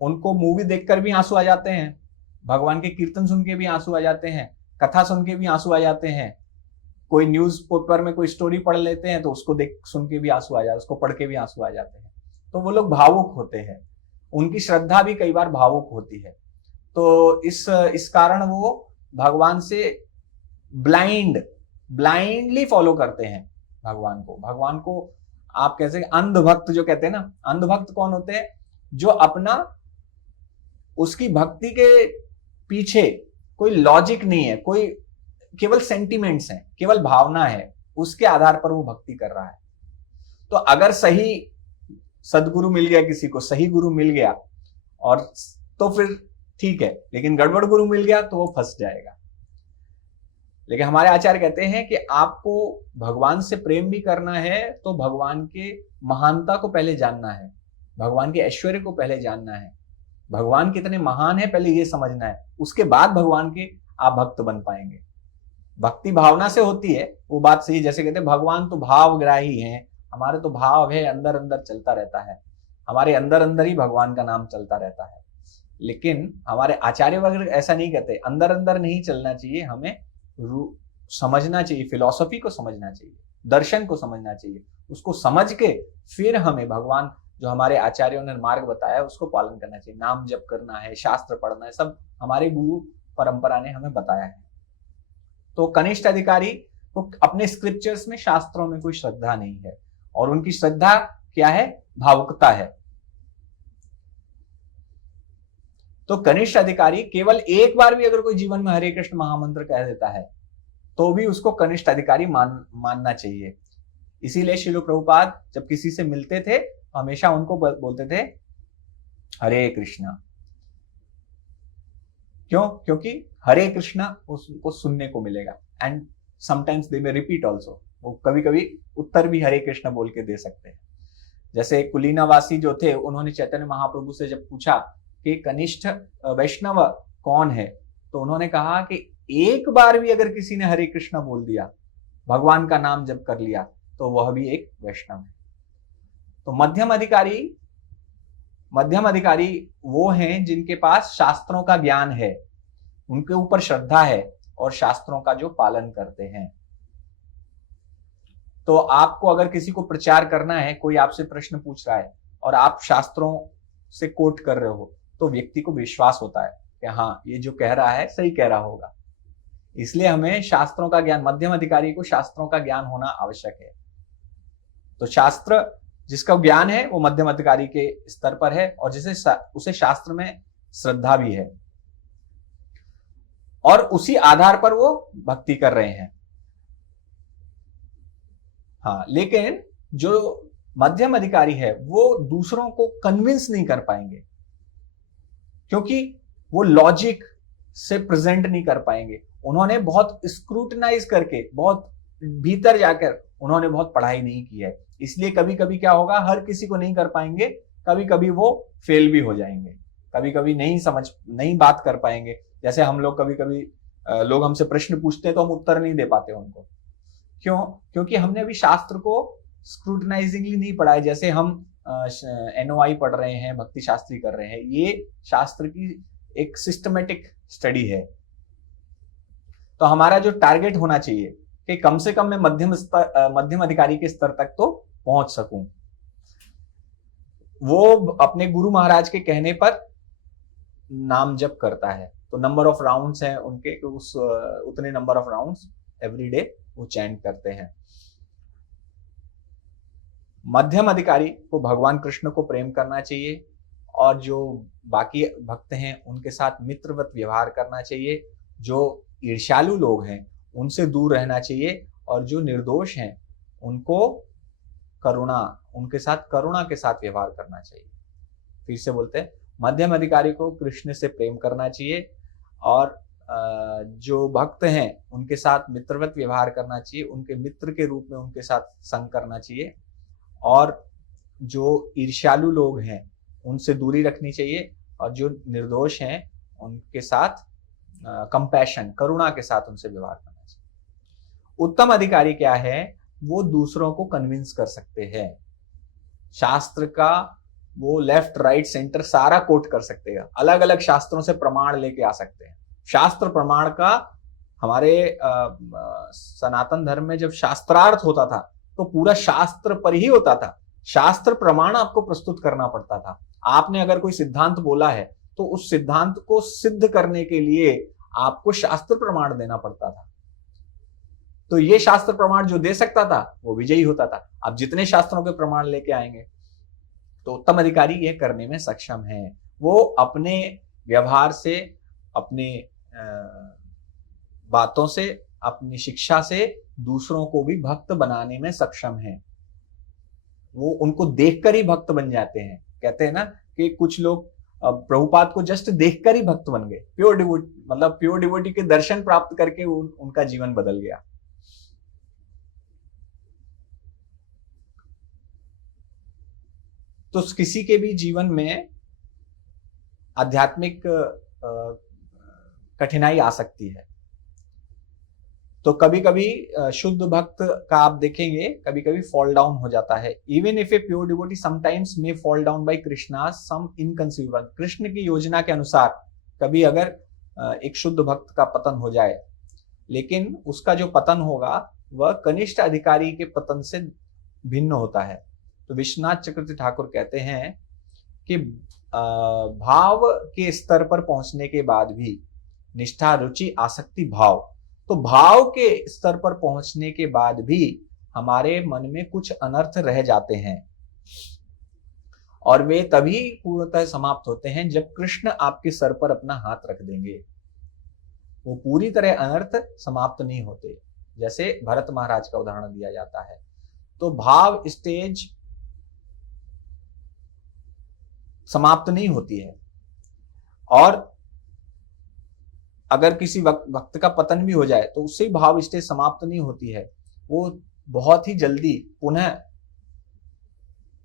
उनको मूवी देखकर भी आंसू आ जाते हैं, भगवान के कीर्तन सुन के भी आंसू आ जाते हैं, कथा सुन के भी आंसू आ जाते हैं, कोई न्यूज पेपर में कोई स्टोरी पढ़ लेते हैं तो उसको देख सुन के भी आंसू आ जाते, उसको पढ़ के भी आंसू आ जाते हैं। तो वो लोग भावुक होते हैं, उनकी श्रद्धा भी कई बार भावुक होती है। तो इस कारण वो भगवान से ब्लाइंडली फॉलो करते हैं भगवान को आप कैसे, अंधभक्त जो कहते हैं ना, अंधभक्त कौन होते हैं? जो अपना, उसकी भक्ति के पीछे कोई लॉजिक नहीं है, कोई केवल सेंटिमेंट्स हैं, केवल भावना है, उसके आधार पर वो भक्ति कर रहा है। तो अगर सही सदगुरु मिल गया, किसी को सही गुरु मिल गया और तो फिर ठीक है, लेकिन गड़बड़ गुरु मिल गया तो वो फंस जाएगा। लेकिन हमारे आचार्य कहते हैं कि आपको भगवान से प्रेम भी करना है तो भगवान के महानता को पहले जानना है, भगवान के ऐश्वर्य को पहले जानना है, भगवान कितने महान है पहले ये समझना है, उसके बाद भगवान के आप भक्त बन पाएंगे। भक्ति भावना से होती है, वो बात सही, जैसे कहते हैं भगवान तो भावग्राही हैं, हमारे तो भाव है, अंदर अंदर चलता रहता है, हमारे अंदर अंदर ही भगवान का नाम चलता रहता है। लेकिन हमारे आचार्य वगैरह ऐसा नहीं कहते, अंदर अंदर नहीं चलना चाहिए, हमें समझना चाहिए, फिलॉसफी को समझना चाहिए, दर्शन को समझना चाहिए, उसको समझ के फिर हमें भगवान जो हमारे आचार्यों ने मार्ग बताया उसको पालन करना चाहिए। नाम जप करना है, शास्त्र पढ़ना है, सब हमारे गुरु परंपरा ने हमें बताया है। तो कनिष्ठ अधिकारी को अपने स्क्रिप्चर्स में, शास्त्रों में कोई श्रद्धा नहीं है, और उनकी श्रद्धा क्या है? भावुकता है। तो कनिष्ठ अधिकारी केवल एक बार भी अगर कोई जीवन में हरे कृष्ण महामंत्र कह देता है तो भी उसको कनिष्ठ अधिकारी मानना चाहिए। इसीलिए श्रील प्रभुपाद जब किसी से मिलते थे तो हमेशा उनको बोलते थे हरे कृष्णा। क्यों? क्योंकि हरे कृष्णा उसको सुनने को मिलेगा, and sometimes they may repeat also, वो कभी कभी उत्तर भी हरे कृष्णा बोल के दे सकते हैं। जैसे कुलीनावासी जो थे, उन्होंने चैतन्य महाप्रभु से जब पूछा कि कनिष्ठ वैष्णव कौन है, तो उन्होंने कहा कि एक बार भी अगर किसी ने हरे कृष्णा बोल दिया, भगवान का नाम जप कर लिया, तो वह भी एक वैष्णव है। तो मध्यम अधिकारी वो हैं जिनके पास शास्त्रों का ज्ञान है, उनके ऊपर श्रद्धा है और शास्त्रों का जो पालन करते हैं। तो आपको अगर किसी को प्रचार करना है, कोई आपसे प्रश्न पूछ रहा है और आप शास्त्रों से कोट कर रहे हो, तो व्यक्ति को विश्वास होता है कि हाँ, ये जो कह रहा है सही कह रहा होगा। इसलिए हमें शास्त्रों का ज्ञान, मध्यम अधिकारी को शास्त्रों का ज्ञान होना आवश्यक है। तो शास्त्र जिसका ज्ञान है वो मध्यम अधिकारी के स्तर पर है, और जिसे उसे शास्त्र में श्रद्धा भी है, और उसी आधार पर वो भक्ति कर रहे हैं। हाँ, लेकिन जो मध्यम अधिकारी है वो दूसरों को कन्विंस नहीं कर पाएंगे, क्योंकि वो लॉजिक से प्रेजेंट नहीं कर पाएंगे। उन्होंने बहुत स्क्रूटनाइज करके, बहुत भीतर जाकर उन्होंने बहुत पढ़ाई नहीं की है, इसलिए कभी कभी क्या होगा, हर किसी को नहीं कर पाएंगे, कभी कभी वो फेल भी हो जाएंगे, कभी कभी नहीं बात कर पाएंगे। जैसे हम लोग कभी कभी लोग हमसे प्रश्न पूछते हैं तो हम उत्तर नहीं दे पाते उनको। क्यों? क्योंकि हमने अभी शास्त्र को स्क्रूटनाइजिंगली नहीं पढ़ा है। जैसे हम NOI पढ़ रहे हैं, भक्ति शास्त्री कर रहे हैं, ये शास्त्र की एक सिस्टमेटिक स्टडी है। तो हमारा जो टारगेट होना चाहिए कि कम से कम मैं मध्यम अधिकारी के स्तर तक तो पहुंच सकूं। वो अपने गुरु महाराज के कहने पर नाम जप करता है, तो नंबर ऑफ राउंड्स हैं उनके, उतने number of rounds every day वो चैंट करते हैं। मध्यम अधिकारी को भगवान कृष्ण को प्रेम करना चाहिए, और जो बाकी भक्त हैं उनके साथ मित्रवत व्यवहार करना चाहिए। जो ईर्ष्यालु लोग हैं उनसे दूर रहना चाहिए, और जो निर्दोष हैं उनको उनके साथ करुणा के साथ व्यवहार करना चाहिए। फिर से बोलते हैं, मध्यम अधिकारी को कृष्ण से प्रेम करना चाहिए, और जो भक्त हैं उनके साथ मित्रवत व्यवहार करना चाहिए, उनके मित्र के रूप में उनके साथ संग करना चाहिए, और जो ईर्ष्यालु लोग हैं उनसे दूरी रखनी चाहिए, और जो निर्दोष हैं उनके साथ कंपैशन, करुणा के साथ उनसे व्यवहार करना चाहिए। उत्तम अधिकारी क्या है, वो दूसरों को कन्विंस कर सकते हैं। शास्त्र का वो लेफ्ट राइट सेंटर सारा कोट कर सकते हैं, अलग अलग शास्त्रों से प्रमाण लेके आ सकते हैं। शास्त्र प्रमाण का हमारे सनातन धर्म में जब शास्त्रार्थ होता था तो पूरा शास्त्र पर ही होता था, शास्त्र प्रमाण आपको प्रस्तुत करना पड़ता था। आपने अगर कोई सिद्धांत बोला है तो उस सिद्धांत को सिद्ध करने के लिए आपको शास्त्र प्रमाण देना पड़ता था। तो ये शास्त्र प्रमाण जो दे सकता था वो विजयी होता था। अब जितने शास्त्रों के प्रमाण लेके आएंगे तो उत्तम अधिकारी यह करने में सक्षम है। वो अपने व्यवहार से, अपने बातों से, अपनी शिक्षा से दूसरों को भी भक्त बनाने में सक्षम है। वो उनको देखकर ही भक्त बन जाते हैं। कहते हैं ना कि कुछ लोग प्रभुपाद को जस्ट देखकर ही भक्त बन गए, प्योर डिवोटी, मतलब प्योर डिवोटी के दर्शन प्राप्त करके उनका जीवन बदल गया। तो किसी के भी जीवन में आध्यात्मिक कठिनाई आ सकती है। तो कभी कभी शुद्ध भक्त का आप देखेंगे कभी कभी फॉल डाउन हो जाता है। Even if a pure devotee sometimes may fall down by Krishna some inconceivable. Krishna की योजना के अनुसार कभी अगर एक शुद्ध भक्त का पतन हो जाए, लेकिन उसका जो पतन होगा वह कनिष्ठ अधिकारी के पतन से भिन्न होता है। तो विश्वनाथ चक्रवर्ती ठाकुर कहते हैं कि भाव के स्तर पर पहुंचने के बाद भी, निष्ठा, रुचि, आसक्ति, भाव, तो भाव के स्तर पर पहुंचने के बाद भी हमारे मन में कुछ अनर्थ रह जाते हैं और वे तभी पूर्णतः समाप्त होते हैं जब कृष्ण आपके सर पर अपना हाथ रख देंगे। वो पूरी तरह अनर्थ समाप्त नहीं होते। जैसे भरत महाराज का उदाहरण दिया जाता है। तो भाव स्टेज समाप्त नहीं होती है, और अगर किसी भक्त का पतन भी हो जाए तो उससे भाव स्टेज समाप्त नहीं होती है। वो बहुत ही जल्दी पुनः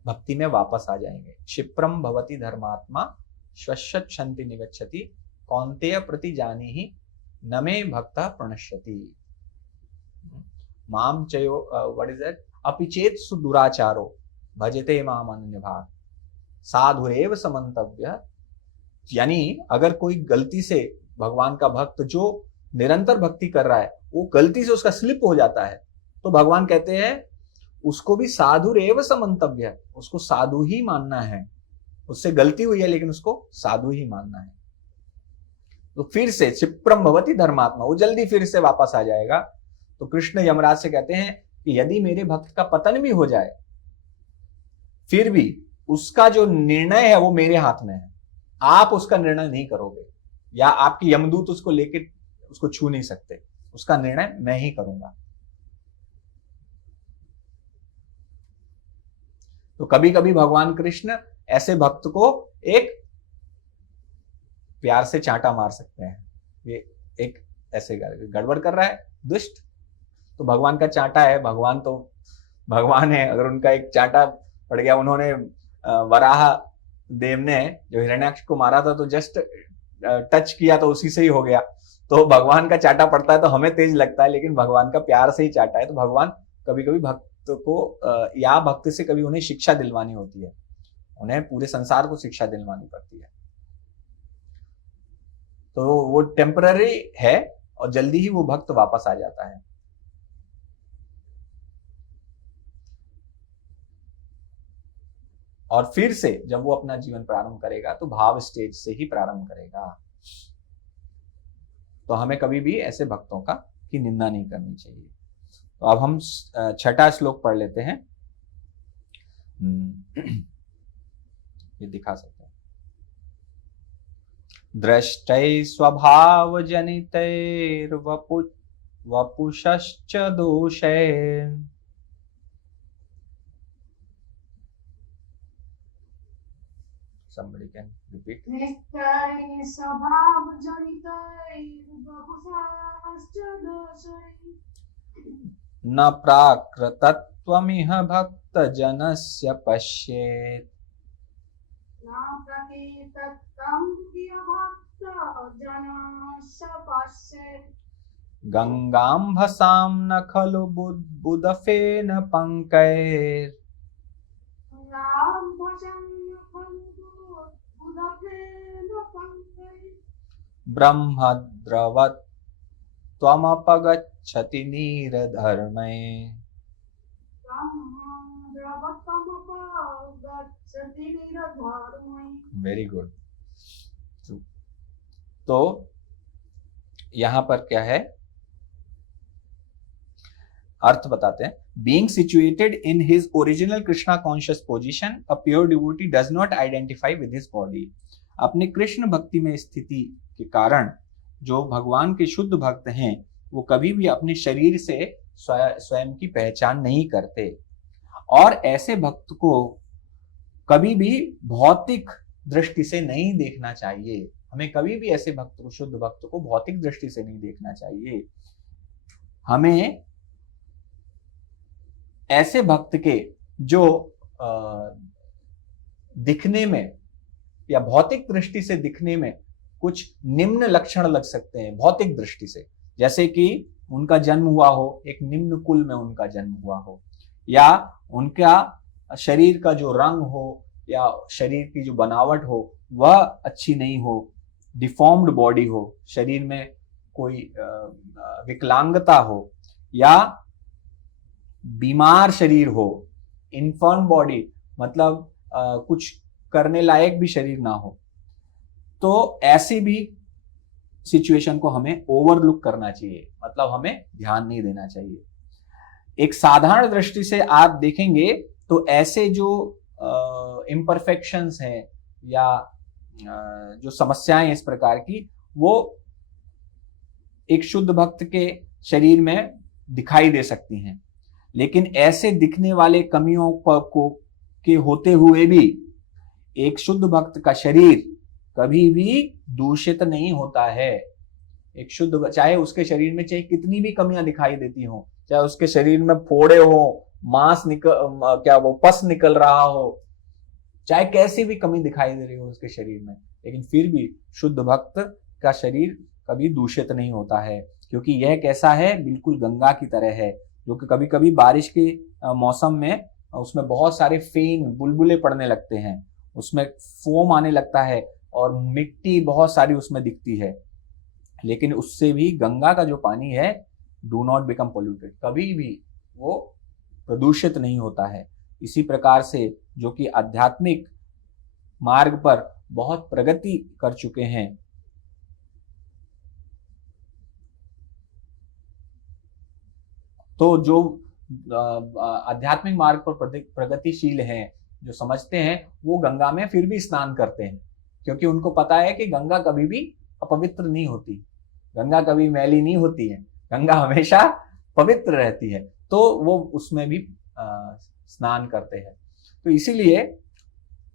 भक्ति में वापस आ जाएंगे। क्षिप्रम भवति धर्मात्मा श्वश्यत क्षंति निगच्छति कौन्तेय प्रति जानी ही न मे भक्तः प्रणश्यति। माम चयो व्हाट इज दैट, अपिचेत सुदुराचारो भजते माम अनन्य भाग साधुरेव समन्तव्य। यानी अगर कोई गलती से भगवान का भक्त जो निरंतर भक्ति कर रहा है वो गलती से उसका स्लिप हो जाता है, तो भगवान कहते हैं उसको भी साधुरेव समन्तव्य, उसको साधु ही मानना है। उससे गलती हुई है लेकिन उसको साधु ही मानना है। तो फिर से क्षिप्रम भवति धर्मात्मा, वो जल्दी फिर से वापस आ जाएगा। तो कृष्ण यमराज से कहते हैं कि यदि मेरे भक्त का पतन भी हो जाए फिर भी उसका जो निर्णय है वो मेरे हाथ में है। आप उसका निर्णय नहीं करोगे, या आपकी यमदूत उसको लेके उसको छू नहीं सकते, उसका निर्णय मैं ही करूंगा। तो कभी कभी भगवान कृष्ण ऐसे भक्त को एक प्यार से चांटा मार सकते हैं। ये एक ऐसे गड़बड़ कर रहा है दुष्ट, तो भगवान का चांटा है, भगवान तो भगवान है, अगर उनका एक चांटा पड़ गया, उन्होंने वराह देव ने जो हिरण्याक्ष को मारा था तो जस्ट टच किया तो उसी से ही हो गया। तो भगवान का चाटा पड़ता है तो हमें तेज लगता है, लेकिन भगवान का प्यार से ही चाटा है। तो भगवान कभी कभी भक्त को या भक्त से कभी उन्हें शिक्षा दिलवानी होती है, उन्हें पूरे संसार को शिक्षा दिलवानी पड़ती है। तो वो टेम्पररी है और जल्दी ही वो भक्त वापस आ जाता है। और फिर से जब वो अपना जीवन प्रारंभ करेगा तो भाव स्टेज से ही प्रारंभ करेगा। तो हमें कभी भी ऐसे भक्तों का की निंदा नहीं करनी चाहिए। तो अब हम छठा श्लोक पढ़ लेते हैं। ये दिखा सकते हैं। दृष्टै स्वभाव जनितैर वपुषश्च दोषै somebody can repeat. निष्ठै स्वभावजनितैर्बहुशाश्च दोषैः न प्राकृतत्वमिह भक्तजनस्य पश्येत् न प्रकृतत्वं भक्तजनस्य पश्येत् गंगाम्भसां न खलु बुदफेन पंकैर् नाम भजन खलु बुधफेन पंकज ब्रह्मद्रवत् त्वमपगच्छति नीरधर्मै। ब्रह्मांड्रवत्तमपगच्छति निरधर्मै। Very good. तो यहां पर क्या है, अर्थ बताते हैं। Being situated in his original Krishna conscious position, a pure devotee does not identify with his body. अपने कृष्ण भक्ति में स्थिति के कारण जो भगवान के शुद्ध भक्त हैं वो कभी भी अपने शरीर से स्वयं की पहचान नहीं करते, और ऐसे भक्त को कभी भी भौतिक दृष्टि से नहीं देखना चाहिए। हमें कभी भी ऐसे भक्त को, शुद्ध भक्त को भौतिक दृष्टि से नहीं देखना चाहिए। हमें ऐसे भक्त के जो दिखने में या भौतिक दृष्टि से दिखने में कुछ निम्न लक्षण लग सकते हैं भौतिक दृष्टि से, जैसे कि उनका जन्म हुआ हो, एक निम्न कुल में उनका जन्म हुआ हो, या उनका शरीर का जो रंग हो या शरीर की जो बनावट हो वह अच्छी नहीं हो, डिफॉर्म्ड बॉडी हो, शरीर में कोई विकलांगता हो, या बीमार शरीर हो, इन्फर्म बॉडी, मतलब कुछ करने लायक भी शरीर ना हो, तो ऐसी भी सिचुएशन को हमें ओवरलुक करना चाहिए, मतलब हमें ध्यान नहीं देना चाहिए। एक साधारण दृष्टि से आप देखेंगे तो ऐसे जो इम्परफेक्शंस हैं या जो समस्याएं इस प्रकार की, वो एक शुद्ध भक्त के शरीर में दिखाई दे सकती हैं। लेकिन ऐसे दिखने वाले कमियों को के होते हुए भी एक शुद्ध भक्त का शरीर कभी भी दूषित नहीं होता है। एक शुद्ध, चाहे उसके शरीर में चाहे कितनी भी कमियां दिखाई देती हो, चाहे उसके शरीर में फोड़े हो, मांस पस निकल रहा हो, चाहे कैसी भी कमी दिखाई दे रही हो उसके शरीर में, लेकिन फिर भी शुद्ध भक्त का शरीर कभी दूषित नहीं होता है, क्योंकि यह कैसा है, बिल्कुल गंगा की तरह है, जो कि कभी कभी बारिश के मौसम में उसमें बहुत सारे फेन, बुलबुले पड़ने लगते हैं, उसमें फोम आने लगता है और मिट्टी बहुत सारी उसमें दिखती है, लेकिन उससे भी गंगा का जो पानी है डू नॉट बिकम पोल्यूटेड, कभी भी वो प्रदूषित नहीं होता है। इसी प्रकार से जो कि आध्यात्मिक मार्ग पर बहुत प्रगति कर चुके हैं, तो जो आध्यात्मिक मार्ग पर प्रगतिशील हैं, जो समझते हैं, वो गंगा में फिर भी स्नान करते हैं, क्योंकि उनको पता है कि गंगा कभी भी अपवित्र नहीं होती, गंगा कभी मैली नहीं होती है, गंगा हमेशा पवित्र रहती है, तो वो उसमें भी स्नान करते हैं। तो इसीलिए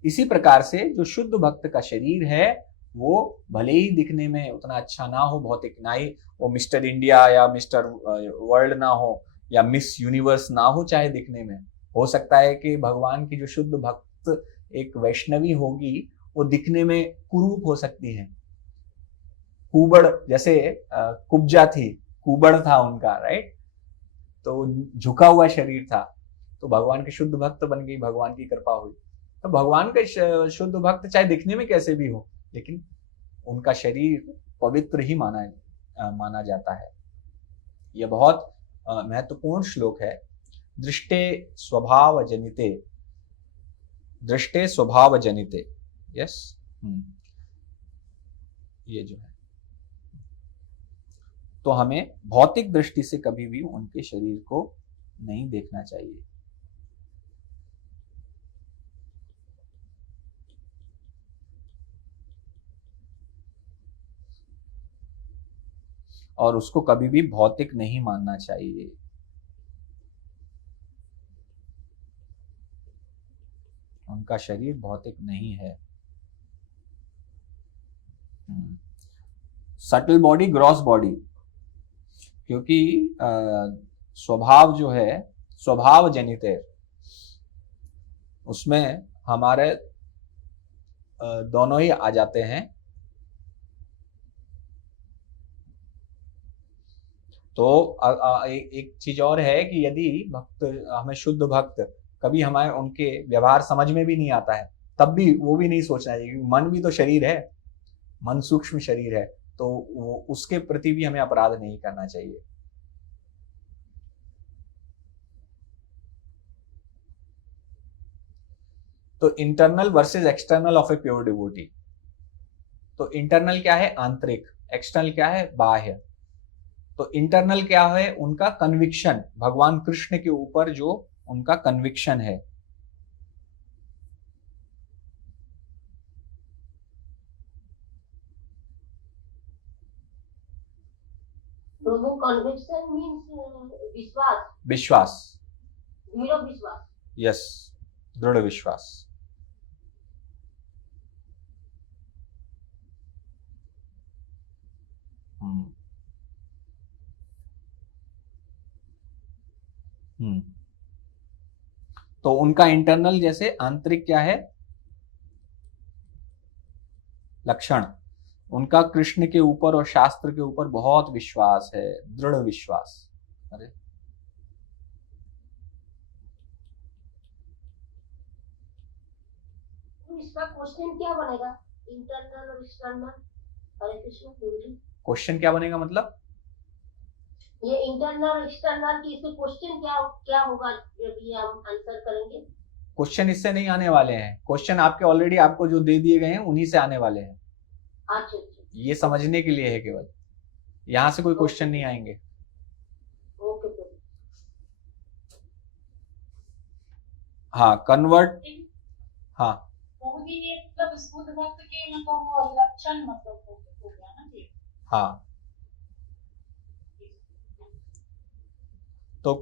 इसी प्रकार से जो शुद्ध भक्त का शरीर है वो भले ही दिखने में उतना अच्छा ना हो, भौतिक ना ही वो मिस्टर इंडिया या मिस्टर वर्ल्ड ना हो या मिस यूनिवर्स ना हो, चाहे दिखने में, हो सकता है कि भगवान की जो शुद्ध भक्त एक वैष्णवी होगी वो दिखने में कुरूप हो सकती है, कुबड़, जैसे कुब्जा थी, कुबड़ था उनका, राइट, तो झुका हुआ शरीर था, तो भगवान के शुद्ध भक्त बन गई, भगवान की कृपा हुई। तो भगवान का शुद्ध भक्त चाहे दिखने में कैसे भी हो, लेकिन उनका शरीर पवित्र ही माना जाता है। यह बहुत महत्वपूर्ण श्लोक है। दृष्टे स्वभाव जनिते, दृष्टे स्वभाव जनिते, यस, ये जो है, तो हमें भौतिक दृष्टि से कभी भी उनके शरीर को नहीं देखना चाहिए। और उसको कभी भी भौतिक नहीं मानना चाहिए। उनका शरीर भौतिक नहीं है। सटल बॉडी, ग्रॉस बॉडी, क्योंकि स्वभाव जो है, स्वभाव जनित है, उसमें हमारे दोनों ही आ जाते हैं। तो एक चीज और है कि यदि भक्त, हमें शुद्ध भक्त कभी हमारे उनके व्यवहार समझ में भी नहीं आता है, तब भी वो भी नहीं सोचना चाहिए, क्योंकि मन भी तो शरीर है, मन सूक्ष्म शरीर है, तो वो उसके प्रति भी हमें अपराध नहीं करना चाहिए। तो internal versus external of A pure devotee. तो इंटरनल क्या है? आंतरिक। एक्सटर्नल क्या है? बाह्य। तो इंटरनल क्या है? उनका कन्विक्शन, भगवान कृष्ण के ऊपर जो उनका कन्विक्शन है। तो वो कन्विक्शन मीन्स विश्वास, विश्वास, दृढ़ विश्वास। यस, दृढ़ विश्वास। हम्म। तो उनका इंटरनल जैसे आंतरिक क्या है लक्षण, उनका कृष्ण के ऊपर और शास्त्र के ऊपर बहुत विश्वास है, दृढ़ विश्वास। अरे तो इसका क्वेश्चन क्या बनेगा, इंटरनल और एक्सटर्नल? हरे कृष्ण गुरुजी, क्वेश्चन क्या बनेगा मतलब? ये इंटरनल और एक्सटर्नल की इससे क्वेश्चन क्या क्या होगा जब ये हम आंसर करेंगे? क्वेश्चन इससे नहीं आने वाले हैं, क्वेश्चन आपके ऑलरेडी आपको जो दे दिए गए हैं उन्हीं से आने वाले हैं। अच्छा अच्छा, ये समझने के लिए है केवल, यहां से कोई क्वेश्चन नहीं आएंगे। Okay okay. हाँ, कन्वर्ट। हाँ, मोदी ये मतलब शुद्ध भक्त के मतलब वो लक्षण मतलब हो गया ना ये। हाँ। तो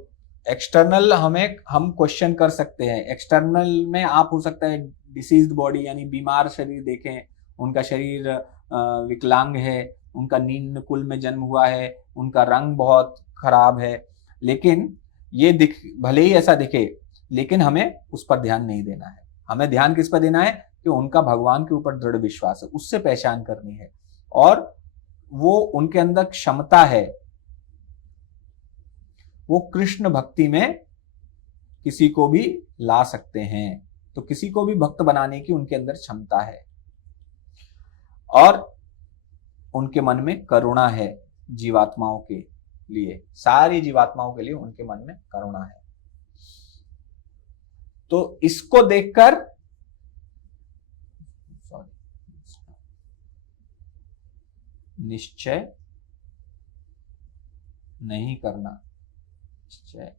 एक्सटर्नल हम क्वेश्चन कर सकते हैं। एक्सटर्नल में आप हो सकता है डिसीज्ड बॉडी यानी बीमार शरीर देखें, उनका शरीर विकलांग है, उनका निम्न कुल में जन्म हुआ है, उनका रंग बहुत खराब है, लेकिन ये दिख भले ही ऐसा दिखे, लेकिन हमें उस पर ध्यान नहीं देना है। हमें ध्यान किस पर देना है कि उनका भगवान के ऊपर दृढ़ विश्वास है, उससे पहचान करनी है, और वो उनके अंदर क्षमता है, वो कृष्ण भक्ति में किसी को भी ला सकते हैं। तो किसी को भी भक्त बनाने की उनके अंदर क्षमता है, और उनके मन में करुणा है जीवात्माओं के लिए, सारी जीवात्माओं के लिए उनके मन में करुणा है। तो इसको देखकर निश्चय नहीं करना, निश्चय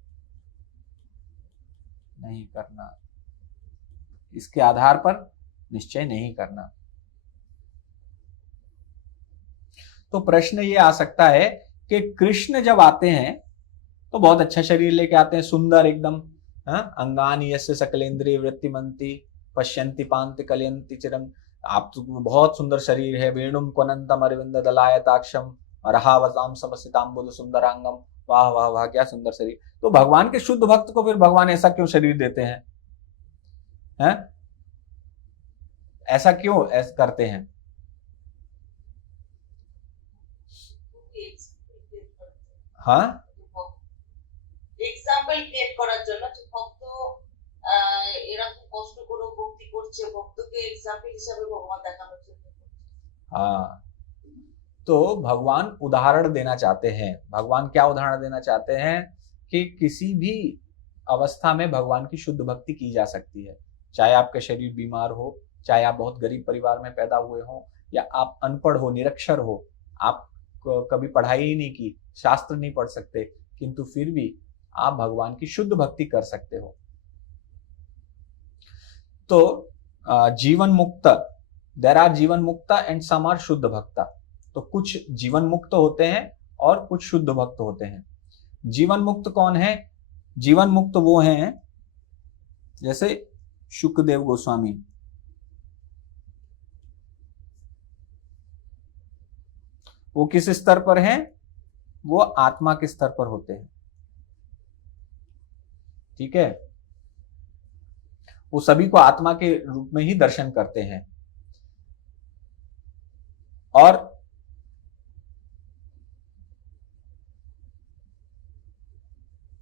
नहीं करना, इसके आधार पर निश्चय नहीं करना। तो प्रश्न ये आ सकता है कि कृष्ण जब आते हैं तो बहुत अच्छा शरीर लेके आते हैं, सुंदर एकदम, अंगानि यस्य सकलेंद्रिय वृत्तिमंती पश्यन्ति पांति कलयन्ति चिरम। आप तो बहुत सुंदर शरीर है, वेणुम क्वनंतम अरविंद दलायताक्षम रहावताम समसितांबुल सुंदरांगम। वाह वाह वाह, क्या सुंदर शरीर। तो भगवान के शुद्ध भक्त को फिर भगवान ऐसा क्यों शरीर देते हैं? ऐसा क्यों ऐसा करते हैं? हाँ, এক্সাম্পল ক্রিয়েট করার জন্য যে ভক্ত এরকম কষ্ট করে ভক্তি করছে, ভক্তকে এক্সাম্পল হিসাবে ভগবান দেখানোর জন্য। हाँ, तो भगवान उदाहरण देना चाहते हैं। भगवान क्या उदाहरण देना चाहते हैं कि किसी भी अवस्था में भगवान की शुद्ध भक्ति की जा सकती है, चाहे आपका शरीर बीमार हो, चाहे आप बहुत गरीब परिवार में पैदा हुए हो, या आप अनपढ़ हो, निरक्षर हो, आप कभी पढ़ाई ही नहीं की, शास्त्र नहीं पढ़ सकते, किंतु फिर भी आप भगवान की शुद्ध भक्ति कर सकते हो। तो जीवन मुक्त, देयर आर जीवन मुक्ता एंड सम आर शुद्ध भक्ता। तो कुछ जीवन मुक्त होते हैं और कुछ शुद्ध भक्त होते हैं। जीवन मुक्त कौन है? जीवन मुक्त वो हैं जैसे शुकदेव गोस्वामी, वो किस स्तर पर हैं? वो आत्मा के स्तर पर होते हैं, ठीक है। वो सभी को आत्मा के रूप में ही दर्शन करते हैं, और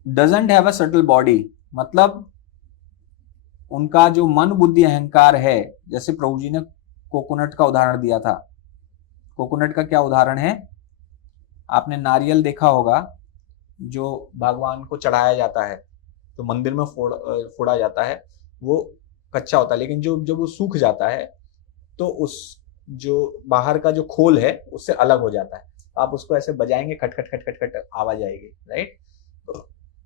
doesn't have a subtle body, मतलब उनका जो मन बुद्धि अहंकार है, जैसे प्रभु जी ने कोकोनट का उदाहरण दिया था। कोकोनट का क्या उदाहरण है? आपने नारियल देखा होगा जो भगवान को चढ़ाया जाता है, तो मंदिर में फोड़ा जाता है, वो कच्चा होता है, लेकिन जब वो सूख जाता है तो उस जो बाहर का जो खोल है उससे अलग हो जाता है। आप उसको ऐसे बजाएंगे, खट खट खट खट खट आवाज आएगी, राइट।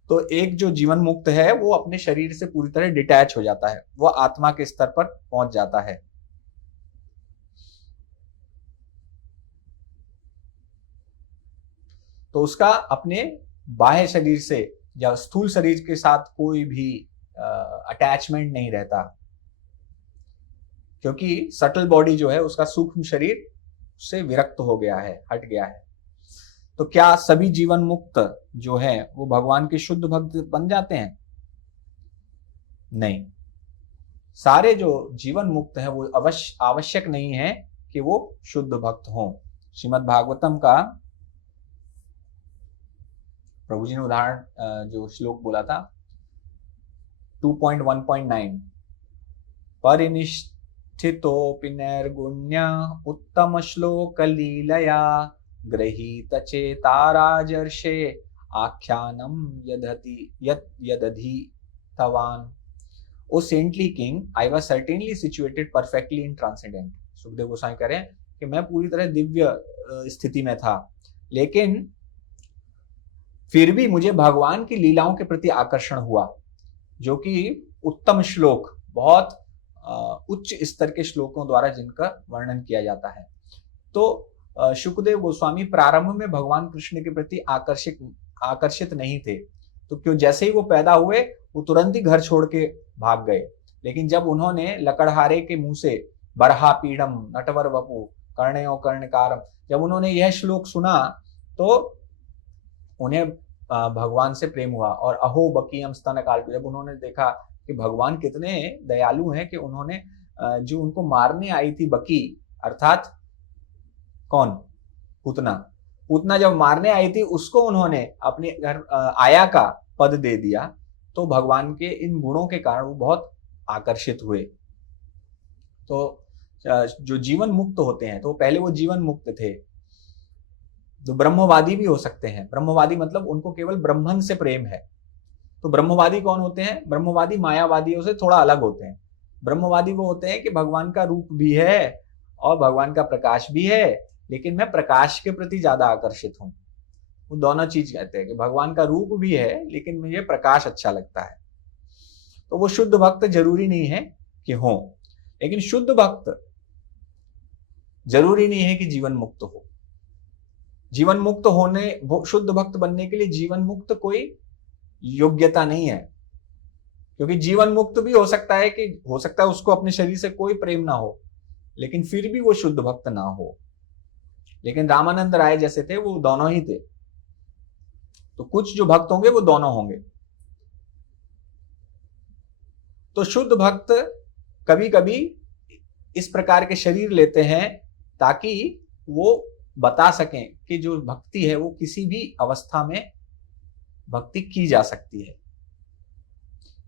तो एक जो जीवन मुक्त है वो अपने शरीर से पूरी तरह डिटैच हो जाता है, वो आत्मा के स्तर पर पहुंच जाता है। तो उसका अपने बाह्य शरीर से या स्थूल शरीर के साथ कोई भी अटैचमेंट नहीं रहता, क्योंकि सटल बॉडी जो है उसका सूक्ष्म शरीर से विरक्त हो गया है, हट गया है। तो क्या सभी जीवन मुक्त जो है वो भगवान के शुद्ध भक्त बन जाते हैं? नहीं, सारे जो जीवन मुक्त हैं वो आवश्यक नहीं है कि वो शुद्ध भक्त हों। श्रीमद् भागवतम का प्रभु जी ने उदाहरण जो श्लोक बोला था 2.1.9, परिनिष्ठितोऽपि नैर्गुण्य उत्तम श्लोक लीलया गृहीत चेताराजर्षे आख्यानम यदधि तवान। O saintly king, I was certainly situated perfectly in transcendent. Sukhdev Goswami कह रहे हैं कि मैं पूरी तरह दिव्य स्थिति में था, लेकिन फिर भी मुझे भगवान की लीलाओं के प्रति आकर्षण हुआ, जो कि उत्तम श्लोक, बहुत उच्च स्तर के श्लोकों द्वारा जिनका वर्णन किया जाता है। तो शुकदेव गोस्वामी प्रारंभ में भगवान कृष्ण के प्रति आकर्षित नहीं थे, तो क्यों जैसे ही वो पैदा हुए वो तुरंत ही घर छोड़ के भाग गए। लेकिन जब उन्होंने लकड़हारे के मुंह से बरहा पीड़म नटवर वपु कर्णयो कर्णकारम, जब उन्होंने यह श्लोक सुना तो उन्हें भगवान से प्रेम हुआ। और अहो बकीयम स्तन काल, जब उन्होंने देखा कि भगवान कितने दयालु हैं कि उन्होंने जो उनको मारने आई थी बकी, अर्थात कौन? पूतना जब मारने आई थी उसको उन्होंने अपने घर आया का पद दे दिया, तो भगवान के इन गुणों के कारण वो बहुत आकर्षित हुए। तो जो जीवन मुक्त होते हैं, तो पहले वो जीवन मुक्त थे। तो ब्रह्मवादी भी हो सकते हैं। ब्रह्मवादी मतलब उनको केवल ब्रह्मन से प्रेम है। तो ब्रह्मवादी कौन होते हैं? ब्रह्मवादी मायावादियों से थोड़ा अलग होते हैं। ब्रह्मवादी वो होते हैं कि भगवान का रूप भी है और भगवान का प्रकाश भी है, लेकिन मैं प्रकाश के प्रति ज्यादा आकर्षित हूं। वो दोनों चीज कहते हैं कि भगवान का रूप भी है लेकिन मुझे प्रकाश अच्छा लगता है। तो वो शुद्ध भक्त जरूरी नहीं है कि हो, लेकिन शुद्ध भक्त जरूरी नहीं है कि जीवन मुक्त हो। जीवन मुक्त होने, शुद्ध भक्त बनने के लिए जीवन मुक्त कोई योग्यता नहीं है, क्योंकि जीवन मुक्त भी हो सकता है उसको अपने शरीर से कोई प्रेम ना हो, लेकिन फिर भी वो शुद्ध भक्त ना हो। लेकिन रामानंद राय जैसे थे वो दोनों ही थे। तो कुछ जो भक्त होंगे वो दोनों होंगे। तो शुद्ध भक्त कभी कभी इस प्रकार के शरीर लेते हैं ताकि वो बता सकें कि जो भक्ति है वो किसी भी अवस्था में भक्ति की जा सकती है,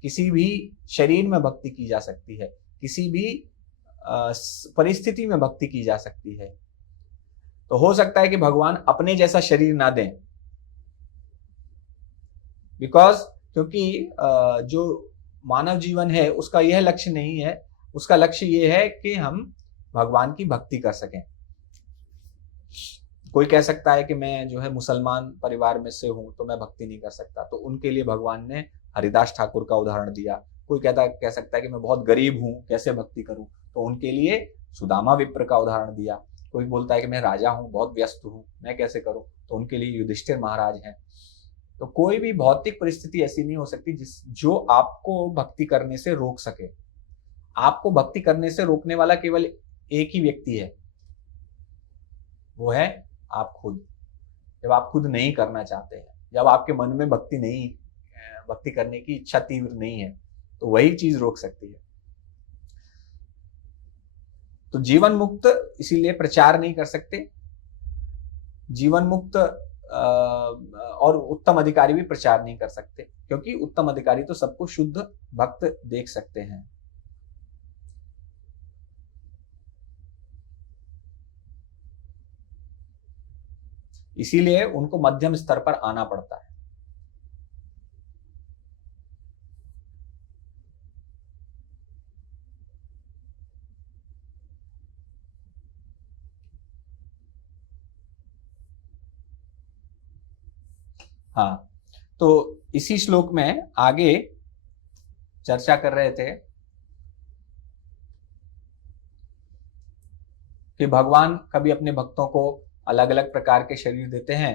किसी भी शरीर में भक्ति की जा सकती है, किसी भी परिस्थिति में भक्ति की जा सकती है। तो हो सकता है कि भगवान अपने जैसा शरीर ना दें, क्योंकि जो मानव जीवन है उसका यह लक्ष्य नहीं है। उसका लक्ष्य यह है कि हम भगवान की भक्ति कर सकें। कोई कह सकता है कि मैं जो है मुसलमान परिवार में से हूं तो मैं भक्ति नहीं कर सकता, तो उनके लिए भगवान ने हरिदास ठाकुर का उदाहरण दिया। कोई कह सकता है कि मैं बहुत गरीब हूं, कैसे भक्ति करूं, तो उनके लिए सुदामा विप्र का उदाहरण दिया। कोई बोलता है कि मैं राजा हूं, बहुत व्यस्त हूं, मैं कैसे करूं, तो उनके लिए युधिष्ठिर महाराज हैं। तो कोई भी भौतिक परिस्थिति ऐसी नहीं हो सकती जो आपको भक्ति करने से रोक सके। आपको भक्ति करने से रोकने वाला केवल एक ही व्यक्ति है, वो है आप खुद। जब आप खुद नहीं करना चाहते हैं, जब आपके मन में भक्ति करने की इच्छा तीव्र नहीं है, तो वही चीज रोक सकती है। तो जीवन मुक्त इसीलिए प्रचार नहीं कर सकते। जीवन मुक्त और उत्तम अधिकारी भी प्रचार नहीं कर सकते, क्योंकि उत्तम अधिकारी तो सबको शुद्ध भक्त देख सकते हैं। इसीलिए उनको मध्यम स्तर पर आना पड़ता है। हाँ, तो इसी श्लोक में आगे चर्चा कर रहे थे कि भगवान कभी अपने भक्तों को अलग अलग प्रकार के शरीर देते हैं,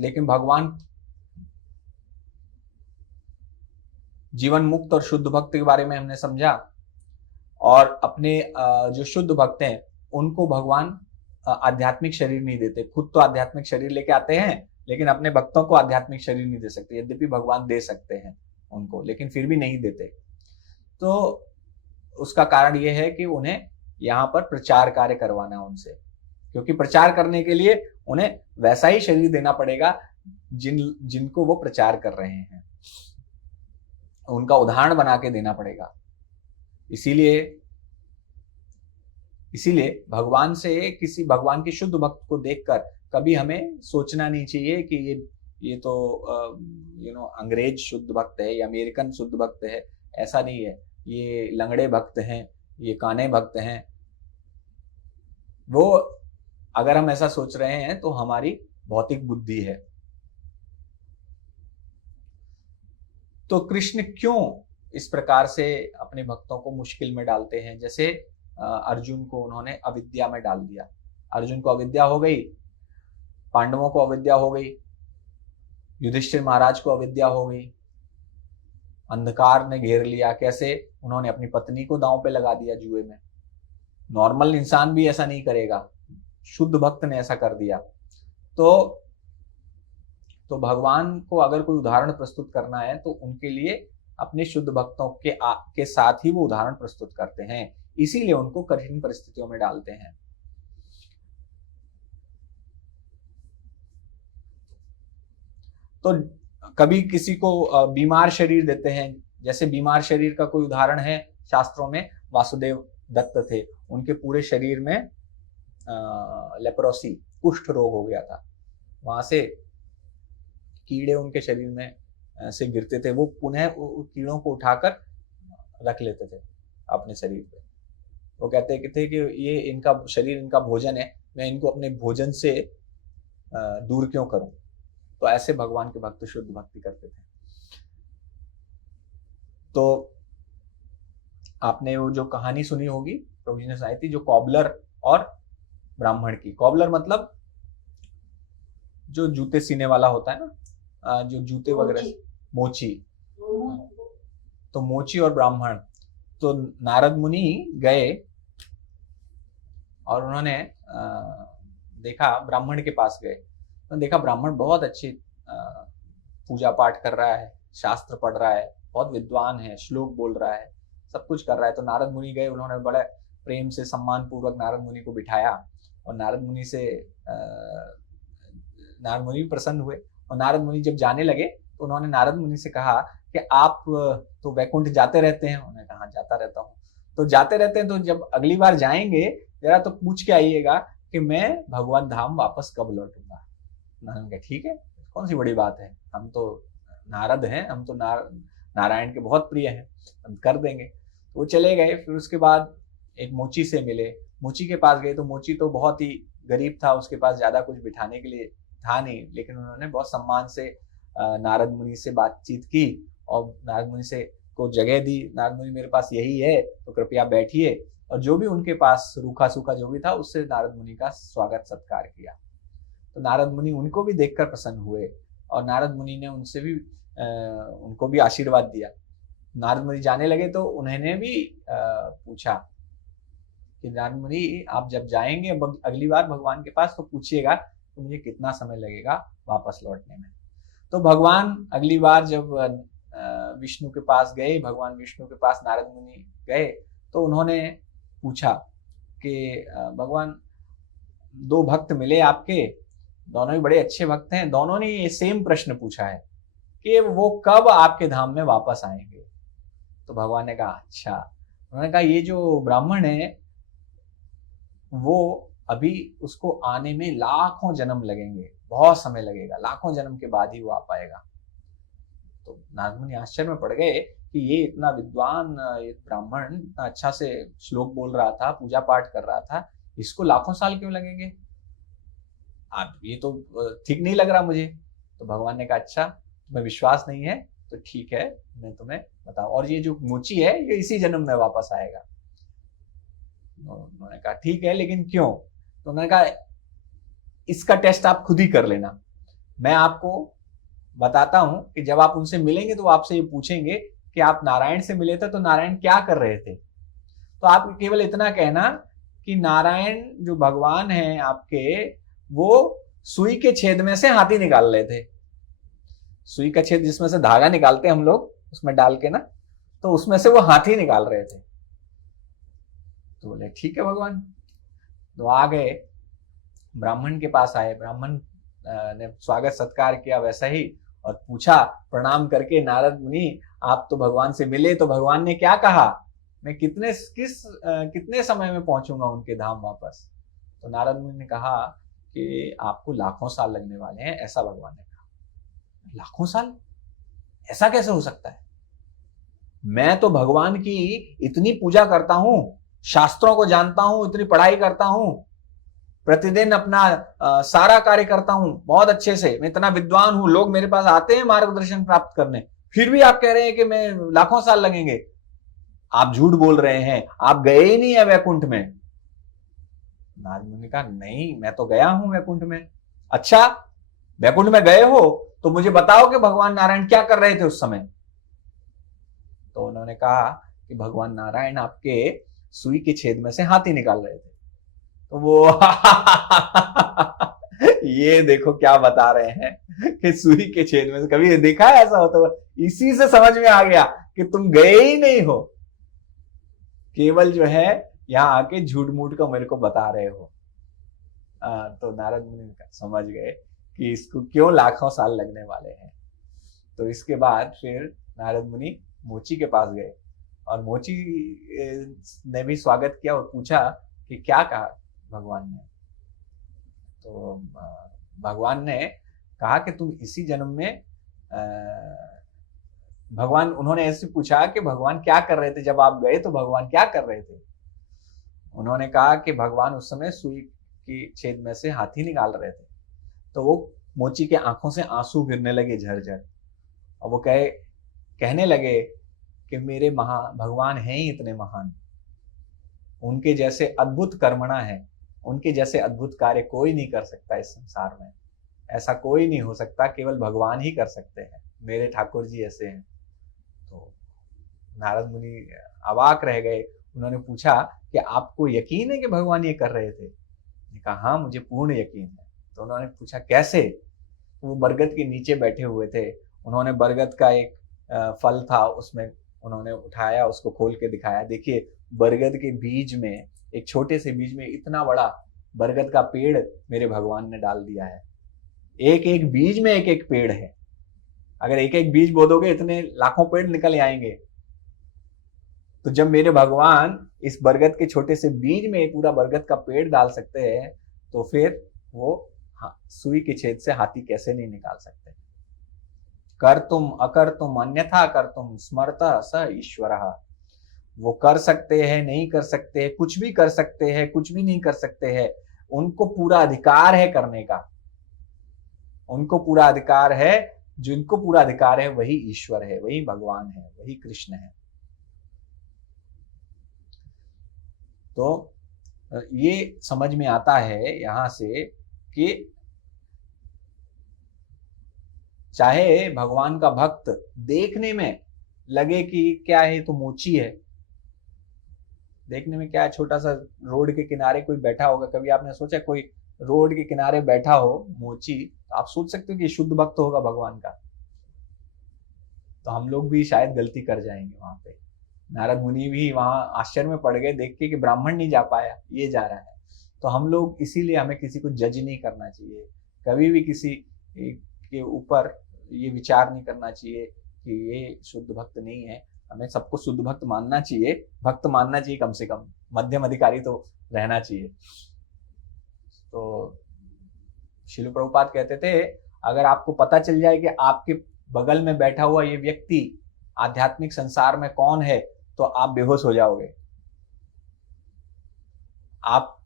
लेकिन भगवान जीवन मुक्त और शुद्ध भक्त के बारे में हमने समझा, और अपने जो शुद्ध भक्त हैं उनको भगवान आध्यात्मिक शरीर नहीं देते। खुद तो आध्यात्मिक शरीर लेके आते हैं, लेकिन अपने भक्तों को आध्यात्मिक शरीर नहीं दे सकते। यद्यपि भगवान दे सकते हैं उनको, लेकिन फिर भी नहीं देते। तो उसका कारण यह है कि उन्हें यहाँ पर प्रचार कार्य करवाना है उनसे, क्योंकि प्रचार करने के लिए उन्हें वैसा ही शरीर देना पड़ेगा जिनको वो प्रचार कर रहे हैं, उनका उदाहरण बना के देना पड़ेगा। इसीलिए भगवान से, किसी भगवान के शुद्ध भक्त को देखकर कभी हमें सोचना नहीं चाहिए कि ये तो अंग्रेज शुद्ध भक्त है या अमेरिकन शुद्ध भक्त है। ऐसा नहीं है, ये लंगड़े भक्त हैं, ये काने भक्त हैं। वो अगर हम ऐसा सोच रहे हैं तो हमारी भौतिक बुद्धि है। तो कृष्ण क्यों इस प्रकार से अपने भक्तों को मुश्किल में डालते हैं? जैसे अर्जुन को उन्होंने अविद्या में डाल दिया। अर्जुन को अविद्या हो गई, पांडवों को अविद्या हो गई, युधिष्ठिर महाराज को अविद्या हो गई, अंधकार ने घेर लिया। कैसे? उन्होंने अपनी पत्नी को दांव पे लगा दिया जुए में। नॉर्मल इंसान भी ऐसा नहीं करेगा, शुद्ध भक्त ने ऐसा कर दिया। तो भगवान को अगर कोई उदाहरण प्रस्तुत करना है तो उनके लिए अपने शुद्ध भक्तों के साथ ही वो उदाहरण प्रस्तुत करते हैं, इसीलिए उनको कठिन परिस्थितियों में डालते हैं। तो कभी किसी को बीमार शरीर देते हैं। जैसे बीमार शरीर का कोई उदाहरण है शास्त्रों में, वासुदेव दत्त थे, उनके पूरे शरीर में लेप्रोसी, कुष्ठ रोग हो गया था। वहां से कीड़े उनके शरीर में से गिरते थे, वो पुनः कीड़ों को उठाकर रख लेते थे अपने शरीर पे। वो कहते थे कि ये इनका शरीर इनका भोजन है, मैं इनको अपने भोजन से दूर क्यों करूं। तो ऐसे भगवान के भक्त शुद्ध भक्ति करते थे। तो आपने वो जो कहानी सुनी होगी, प्रभु जी ने सुनाई थी, जो कॉबलर और ब्राह्मण की। कॉबलर मतलब जो जूते सीने वाला होता है ना, जो जूते वगैरह, मोची। तो मोची और ब्राह्मण। तो नारद मुनि गए और उन्होंने देखा, ब्राह्मण के पास गए तो देखा ब्राह्मण बहुत अच्छी पूजा पाठ कर रहा है, शास्त्र पढ़ रहा है, बहुत विद्वान है, श्लोक बोल रहा है, सब कुछ कर रहा है। तो नारद मुनि गए, उन्होंने बड़े प्रेम से सम्मान पूर्वक नारद मुनि को बिठाया और नारद मुनि भी प्रसन्न हुए। और नारद मुनि जब जाने लगे तो उन्होंने नारद मुनि से कहा कि आप तो वैकुंठ जाते रहते हैं। उन्होंने कहा जाता रहता हूँ। तो जाते रहते हैं, तो जब अगली बार जाएंगे जरा तो पूछ के आइएगा कि मैं भगवान धाम वापस कब लौटूंगा। नारद कहा ठीक है, कौन सी बड़ी बात है, हम तो नारद हैं, हम तो नारायण के बहुत प्रिय हैं, हम कर देंगे। तो वो चले गए। फिर उसके बाद एक मोची से मिले, मोची के पास गए तो मोची तो बहुत ही गरीब था, उसके पास ज्यादा कुछ बिठाने के लिए था नहीं, लेकिन उन्होंने बहुत सम्मान से नारद मुनि से बातचीत की और नारद मुनि से को जगह दी। नारद मुनि मेरे पास यही है तो कृपया बैठिए। और जो भी उनके पास रूखा सूखा जो भी था उससे नारद मुनि का स्वागत सत्कार किया। तो नारद मुनि उनको भी देखकर प्रसन्न हुए और नारद मुनि ने उनसे भी उनको भी आशीर्वाद दिया। नारद मुनि जाने लगे तो उन्होंने भी पूछा कि नारद मुनि आप जब जाएंगे अगली बार भगवान के पास तो पूछिएगा तो मुझे कितना समय लगेगा वापस लौटने में। तो भगवान अगली बार जब विष्णु के पास गए, भगवान विष्णु के पास नारद मुनि गए तो उन्होंने पूछा कि भगवान 2 भक्त मिले आपके दोनों ही बड़े अच्छे भक्त हैं, दोनों ने ये सेम प्रश्न पूछा है कि वो कब आपके धाम में वापस आएंगे। तो भगवान ने कहा अच्छा। उन्होंने कहा ये जो ब्राह्मण है वो अभी उसको आने में लाखों जन्म लगेंगे, बहुत समय लगेगा, लाखों जन्म के बाद ही वो आ पाएगा। तो नारद मुनि आश्चर्य में पड़ गए कि ये इतना विद्वान ये ब्राह्मण इतना अच्छा से श्लोक बोल रहा था, पूजा पाठ कर रहा था, इसको लाखों साल क्यों लगेंगे? आप ये तो ठीक नहीं लग रहा मुझे। तो भगवान ने कहा अच्छा, तुम्हें विश्वास नहीं है तो ठीक है, मैं तुम्हें बताऊं, और ये जो मोची है ये इसी जन्म में वापस आएगा। उन्होंने कहा ठीक है, लेकिन क्यों? तो उन्होंने कहा इसका टेस्ट आप खुद ही कर लेना, मैं आपको बताता हूं कि जब आप उनसे मिलेंगे तो वो आपसे ये पूछेंगे कि आप नारायण से मिले थे तो नारायण क्या कर रहे थे। तो आप केवल इतना कहना कि नारायण जो भगवान हैं आपके, वो सुई के छेद में से हाथी निकाल रहे थे। सुई का छेद जिसमें से धागा निकालते हैं हम लोग, उसमें डाल के ना, तो उसमें से वो हाथी निकाल रहे थे। तो बोले ठीक है भगवान। तो आ गए, ब्राह्मण के पास आए, ब्राह्मण ने स्वागत सत्कार किया वैसा ही, और पूछा प्रणाम करके, नारद मुनि आप तो भगवान से मिले, तो भगवान ने क्या कहा, मैं कितने समय में पहुंचूंगा उनके धाम वापस? तो नारद मुनि ने कहा कि आपको लाखों साल लगने वाले हैं, ऐसा भगवान ने कहा। लाखों साल? ऐसा कैसे हो सकता है? मैं तो भगवान की इतनी पूजा करता हूं, शास्त्रों को जानता हूं, इतनी पढ़ाई करता हूं, प्रतिदिन अपना सारा कार्य करता हूं बहुत अच्छे से, मैं इतना विद्वान हूं, लोग मेरे पास आते हैं मार्गदर्शन प्राप्त करने, फिर भी आप कह रहे हैं कि मैं लाखों साल लगेंगे। आप झूठ बोल रहे हैं, आप गए ही नहीं है वैकुंठ में। नारद मुनि ने कहा नहीं, मैं तो गया हूं वैकुंठ में। अच्छा, वैकुंठ में गए हो तो मुझे बताओ कि भगवान नारायण क्या कर रहे थे उस समय। तो उन्होंने कहा कि भगवान नारायण आपके सुई के छेद में से हाथी निकाल रहे थे। तो वो ये देखो क्या बता रहे हैं कि सुई के छेद में से, कभी देखा है ऐसा होता हुआ? इसी से समझ में आ गया कि तुम गए ही नहीं हो, केवल जो है यहां आके झूठ मूठ का मेरे को बता रहे हो। तो नारद मुनि समझ गए कि इसको क्यों लाखों साल लगने वाले हैं। तो इसके बाद फिर नारद मुनि मोची के पास गए, और मोची ने भी स्वागत किया और पूछा कि क्या कहा भगवान ने। तो भगवान ने कहा कि तुम इसी जन्म में भगवान, उन्होंने ऐसे पूछा कि भगवान क्या कर रहे थे जब आप गए, तो भगवान क्या कर रहे थे? उन्होंने कहा कि भगवान उस समय सुई की छेद में से हाथी निकाल रहे थे। तो वो मोची के आंखों से आंसू गिरने लगे झरझर, और वो कहने लगे कि मेरे भगवान हैं ही इतने महान, उनके जैसे अद्भुत कर्मणा है, उनके जैसे अद्भुत कार्य कोई नहीं कर सकता इस संसार में, ऐसा कोई नहीं हो सकता, केवल भगवान ही कर सकते हैं, मेरे ठाकुर जी ऐसे हैं। तो नारद मुनि अवाक रह गए। उन्होंने पूछा कि आपको यकीन है कि भगवान ये कर रहे थे? कहा हाँ, मुझे पूर्ण यकीन है। तो उन्होंने पूछा कैसे? तो वो बरगद के नीचे बैठे हुए थे, उन्होंने बरगद का एक फल था, उसमें उन्होंने उठाया, उसको खोल के दिखाया, देखिए बरगद के बीज में, एक छोटे से बीज में इतना बड़ा बरगद का पेड़ मेरे भगवान ने डाल दिया है। एक एक बीज में एक एक पेड़ है, अगर एक एक बीज बो दोगे इतने लाखों पेड़ निकल आएंगे। तो जब मेरे भगवान इस बरगद के छोटे से बीज में पूरा बरगद का पेड़ डाल सकते हैं, तो फिर वो सुई के छेद से हाथी कैसे नहीं निकाल सकते? कर तुम अकर तुम अन्यथा कर तुम स्मरता स ईश्वर। वो कर सकते हैं, नहीं कर सकते हैं, कुछ भी कर सकते हैं, कुछ भी नहीं कर सकते हैं, उनको पूरा अधिकार है करने का, उनको पूरा अधिकार है, जिनको पूरा अधिकार है वही ईश्वर है, वही भगवान है, वही कृष्ण है। तो ये समझ में आता है यहां से कि चाहे भगवान का भक्त देखने में लगे कि क्या है, तो मोची है, देखने में क्या है, छोटा सा रोड के किनारे कोई बैठा होगा, कभी आपने सोचा कोई रोड के किनारे बैठा हो मोची, तो आप सोच सकते हो कि शुद्ध भक्त होगा भगवान का? तो हम लोग भी शायद गलती कर जाएंगे वहां पे। नारद मुनि भी वहां आश्चर्य में पड़ गए देख के कि ब्राह्मण नहीं जा पाया, ये जा रहा है। तो हम लोग, इसीलिए हमें किसी को जज नहीं करना चाहिए, कभी भी किसी के ऊपर ये विचार नहीं करना चाहिए कि ये शुद्ध भक्त नहीं है। हमें सबको शुद्ध भक्त मानना चाहिए, भक्त मानना चाहिए, कम से कम मध्यम अधिकारी तो रहना चाहिए। तो श्रील प्रभुपाद कहते थे, अगर आपको पता चल जाए कि आपके बगल में बैठा हुआ ये व्यक्ति आध्यात्मिक संसार में कौन है, तो आप बेहोश हो जाओगे। आप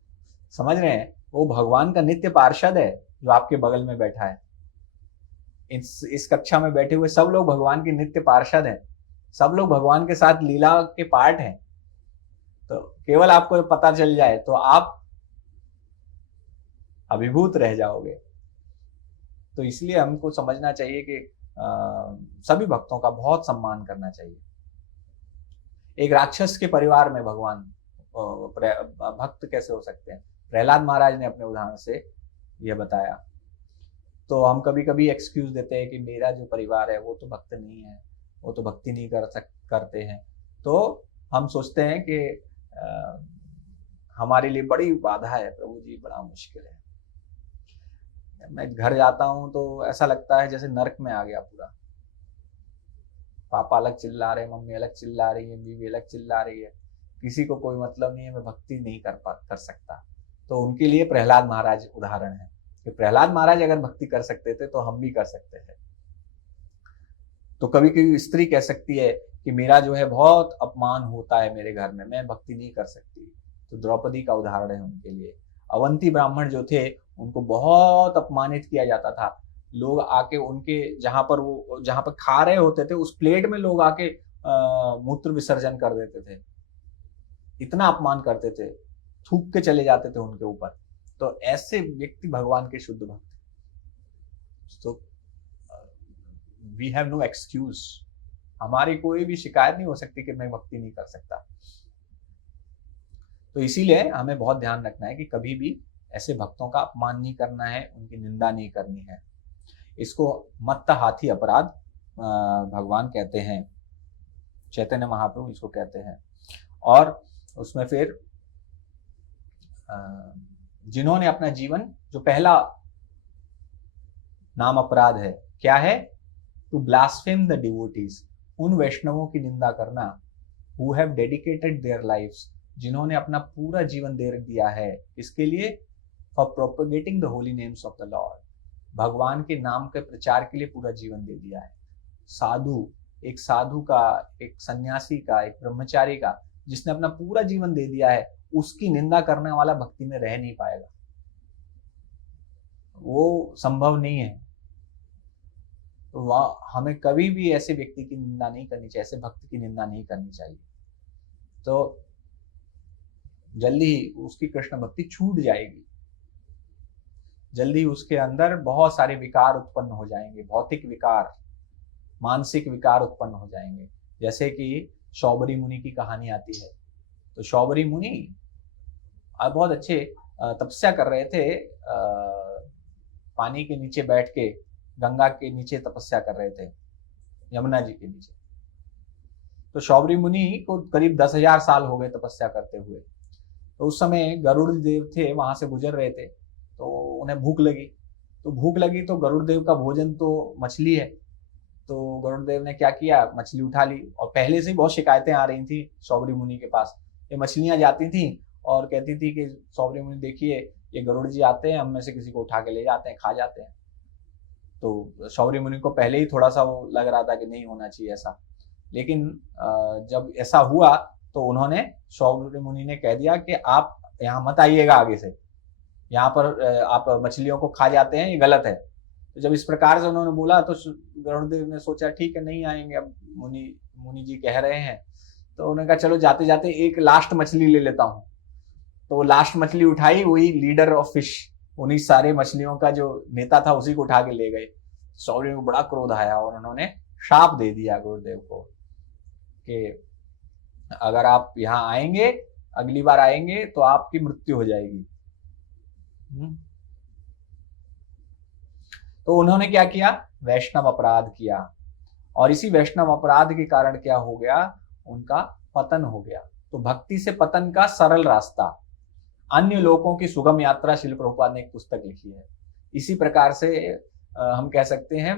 समझ रहे हैं, वो भगवान का नित्य पार्षद है जो आपके बगल में बैठा है। इस कक्षा में बैठे हुए सब लोग भगवान के नित्य पार्षद हैं, सब लोग भगवान के साथ लीला के पार्ट हैं। तो केवल आपको पता चल जाए तो आप अभिभूत रह जाओगे। तो इसलिए हमको समझना चाहिए कि सभी भक्तों का बहुत सम्मान करना चाहिए। एक राक्षस के परिवार में भगवान भक्त कैसे हो सकते हैं, प्रहलाद महाराज ने अपने उदाहरण से यह बताया। तो हम कभी कभी एक्सक्यूज देते हैं कि मेरा जो परिवार है वो तो भक्त नहीं है, वो तो भक्ति नहीं करते हैं। तो हम सोचते हैं कि हमारे लिए बड़ी बाधा है, प्रभु जी बड़ा मुश्किल है। मैं घर जाता हूँ तो ऐसा लगता है जैसे नरक में आ गया पूरा। पापा अलग चिल्ला रहे हैं, मम्मी अलग चिल्ला रही है, बीवी अलग चिल्ला रही है, किसी को कोई मतलब नहीं है, मैं भक्ति नहीं कर सकता। तो उनके लिए प्रहलाद महाराज उदाहरण है कि प्रहलाद महाराज अगर भक्ति कर सकते थे तो हम भी कर सकते हैं। तो कभी कभी स्त्री कह सकती है कि मेरा जो है बहुत अपमान होता है मेरे घर में, मैं भक्ति नहीं कर सकती। तो द्रौपदी का उदाहरण है उनके लिए। अवंती ब्राह्मण जो थे उनको बहुत अपमानित किया जाता था। लोग आके उनके जहां पर खा रहे होते थे उस प्लेट में लोग आके मूत्र विसर्जन कर देते थे, इतना अपमान करते थे, थूक के चले जाते थे उनके ऊपर। तो ऐसे व्यक्ति भगवान के शुद्ध भक्त। तो वी हैव नो एक्सक्यूज, हमारी कोई भी शिकायत नहीं हो सकती कि मैं भक्ति नहीं कर सकता। तो इसीलिए हमें बहुत ध्यान रखना है कि कभी भी ऐसे भक्तों का अपमान नहीं करना है, उनकी निंदा नहीं करनी है। इसको मत्त हाथी अपराध भगवान कहते हैं, चैतन्य महाप्रभु इसको कहते हैं। और उसमें फिर जिन्होंने अपना जीवन, जो पहला नाम अपराध है क्या है, टू ब्लास्फेम द डिवोटीज, उन वैष्णवों की निंदा करना, who have dedicated their lives, जिन्होंने अपना पूरा जीवन दे दिया है इसके लिए, for propagating the Holi names of the Lord, भगवान के नाम के प्रचार के लिए पूरा जीवन दे दिया है। एक साधु का, एक सन्यासी का, एक ब्रह्मचारी का, जिसने अपना पूरा जीवन दे दिया है, उसकी निंदा करने वाला भक्ति में रह नहीं पाएगा, वो संभव नहीं है। तो हमें कभी भी ऐसे व्यक्ति की निंदा नहीं करनी चाहिए, ऐसे भक्त की निंदा नहीं करनी चाहिए। तो जल्दी ही उसकी कृष्ण भक्ति छूट जाएगी, जल्दी उसके अंदर बहुत सारे विकार उत्पन्न हो जाएंगे, भौतिक विकार, मानसिक विकार उत्पन्न हो जाएंगे। जैसे कि शौबरी मुनि की कहानी आती है। तो शौबरी मुनि बहुत अच्छे तपस्या कर रहे थे, पानी के नीचे बैठ के, गंगा के नीचे तपस्या कर रहे थे, यमुना जी के नीचे। तो शौबरी मुनि को करीब 10,000 साल हो गए तपस्या करते हुए। तो उस समय गरुड़ देव थे, वहां से गुजर रहे थे, तो उन्हें भूख लगी। तो गरुड़ देव का भोजन तो मछली है। तो गरुड़ देव ने क्या किया, मछली उठा ली। और पहले से ही बहुत शिकायतें आ रही थी शौबरी मुनि के पास। ये मछलियां जाती थी और कहती थी कि शौबरी मुनि देखिए, ये गरुड़ जी आते हैं, हम में से किसी को उठा के ले जाते हैं, खा जाते हैं। तो शौबरी मुनि को पहले ही थोड़ा सा वो लग रहा था कि नहीं होना चाहिए ऐसा। लेकिन जब ऐसा हुआ तो उन्होंने, शौबरी मुनि ने कह दिया कि आप यहाँ मत आइएगा आगे से, यहाँ पर आप मछलियों को खा जाते हैं, ये गलत है। तो जब इस प्रकार से उन्होंने बोला तो गरुड़देव ने सोचा ठीक है नहीं आएंगे, अब मुनि जी कह रहे हैं। तो उन्होंने कहा चलो जाते जाते एक लास्ट मछली ले लेता हूँ। तो लास्ट मछली उठाई, वही लीडर ऑफ फिश, उन्हीं सारे मछलियों का जो नेता था उसी को उठा के ले गए। शौर्य को बड़ा क्रोध आया और उन्होंने शाप दे दिया गुरुदेव को कि अगर आप यहाँ आएंगे, अगली बार आएंगे तो आपकी मृत्यु हो जाएगी। तो उन्होंने क्या किया, वैष्णव अपराध किया। और इसी वैष्णव अपराध के कारण क्या हो गया, उनका पतन हो गया। तो भक्ति से पतन का सरल रास्ता, अन्य लोगों की सुगम यात्रा, श्रील प्रभुपाद ने एक पुस्तक लिखी है। इसी प्रकार से हम कह सकते हैं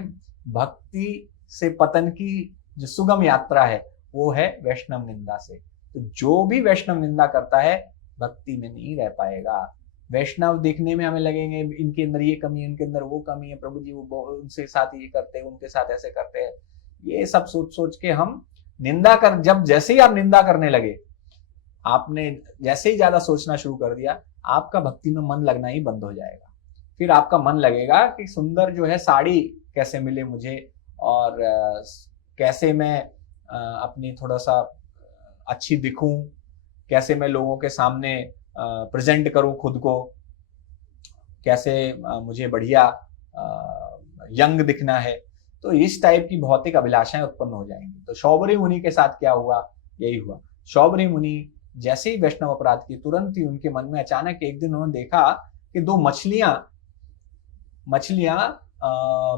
भक्ति से पतन की जो सुगम यात्रा है वो है वैष्णव निंदा से। तो जो भी वैष्णव निंदा करता है भक्ति में नहीं रह पाएगा। वैष्णव देखने में हमें लगेंगे इनके अंदर ये कमी है, इनके अंदर वो कमी है, प्रभु जी वो उनसे साथ ये करते हैं, उनके साथ ऐसे करते हैं। ये सब सोच सोच के हम निंदा कर, जब जैसे ही आप निंदा करने लगे, आपने जैसे ही ज्यादा सोचना शुरू कर दिया, आपका भक्ति में मन लगना ही बंद हो जाएगा। फिर आपका मन लगेगा कि सुंदर जो है साड़ी कैसे मिले मुझे, और कैसे मैं अपनी थोड़ा सा अच्छी दिखूं, कैसे मैं लोगों के सामने प्रेजेंट करूं खुद को, कैसे मुझे बढ़िया यंग दिखना है। तो इस टाइप की भौतिक अभिलाषाएं उत्पन्न हो जाएंगी। तो शौबरी मुनि के साथ क्या हुआ, यही हुआ। शौबरी मुनि जैसे ही वैष्णव अपराध किए, तुरंत ही उनके मन में अचानक एक दिन उन्होंने देखा कि दो मछलियां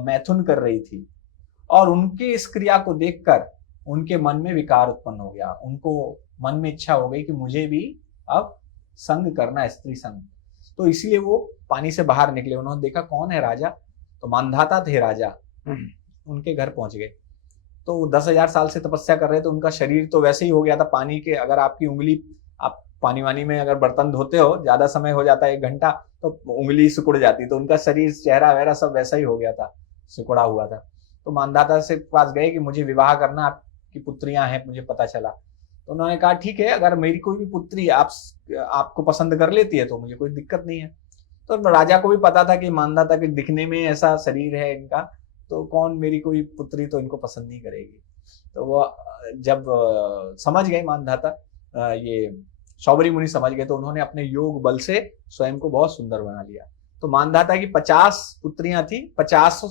मैथुन कर रही थी, और उनकी इस क्रिया को देखकर उनके मन में विकार उत्पन्न हो गया। उनको मन में इच्छा हो गई कि मुझे भी अब संग करना, स्त्री संग। तो इसलिए वो पानी से बाहर निकले। उन्होंने देखा कौन है, राजा। तो मानधाता थे राजा, उनके घर पहुंच गए। तो 10,000 साल से तपस्या कर रहे थे, उनका शरीर तो वैसे ही हो गया था पानी के। अगर आपकी उंगली, आप पानी वानी में अगर बर्तन धोते हो, ज्यादा समय हो जाता है 1 घंटा, तो उंगली सिकुड़ जाती। तो उनका शरीर, चेहरा वगैरह सब वैसा ही हो गया था, सिकुड़ा हुआ था। तो मानधाता से पास गए कि मुझे विवाह करना, आपकी पुत्रियां हैं, मुझे पता चला। तो उन्होंने कहा ठीक है, अगर मेरी कोई भी पुत्री आपको पसंद कर लेती है तो मुझे कोई दिक्कत नहीं है। तो राजा को भी पता था कि मानधाता के दिखने में ऐसा शरीर है इनका, तो कौन मेरी कोई पुत्री तो इनको पसंद नहीं करेगी। तो वो जब समझ गए मानधाता, ये शौबरी मुनि समझ गए, तो उन्होंने अपने योग बल से स्वयं को बहुत सुंदर बना लिया। तो मानधाता की 50 पुत्रियां थी, 50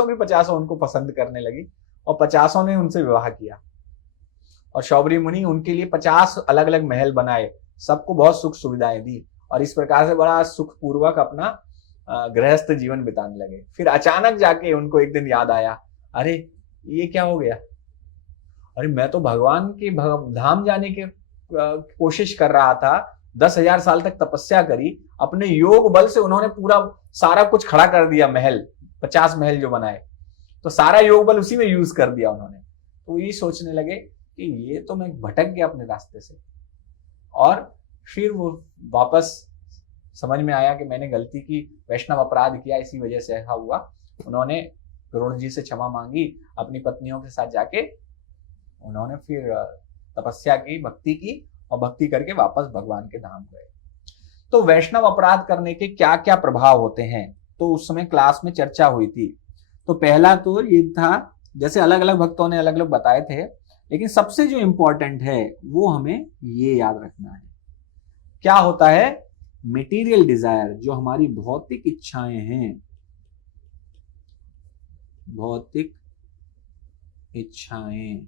की 50 उनको पसंद करने लगी, और 50 ने उनसे विवाह किया। और शौबरी मुनि उनके लिए 50 अलग अलग महल बनाए, सबको बहुत सुख सुविधाएं दी, और इस प्रकार से बड़ा सुखपूर्वक अपना गृहस्थ जीवन बिताने लगे। फिर अचानक जाके उनको एक दिन याद आया, अरे ये क्या हो गया, अरे मैं तो भगवान के धाम जाने की कोशिश कर रहा था। 10,000 साल तक तपस्या करी, अपने योग बल से उन्होंने पूरा सारा कुछ खड़ा कर दिया, महल, 50 महल जो बनाए, तो सारा योग बल उसी में यूज कर दिया उन्होंने। तो ये सोचने लगे कि ये तो मैं भटक गया अपने रास्ते से। और फिर वो वापस समझ में आया कि मैंने गलती की, वैष्णव अपराध किया, इसी वजह से ऐसा हुआ। उन्होंने गरुड़ जी से क्षमा मांगी, अपनी पत्नियों के साथ जाके उन्होंने फिर तपस्या की, भक्ति की, और भक्ति करके वापस भगवान के धाम गए। तो वैष्णव अपराध करने के क्या क्या प्रभाव होते हैं, तो उस समय क्लास में चर्चा हुई थी। तो पहला तो ये था, जैसे अलग अलग भक्तों ने अलग अलग बताए थे, लेकिन सबसे जो इंपॉर्टेंट है वो हमें ये याद रखना है। क्या होता है, मटेरियल डिजायर, जो हमारी भौतिक इच्छाएं हैं, भौतिक इच्छाएं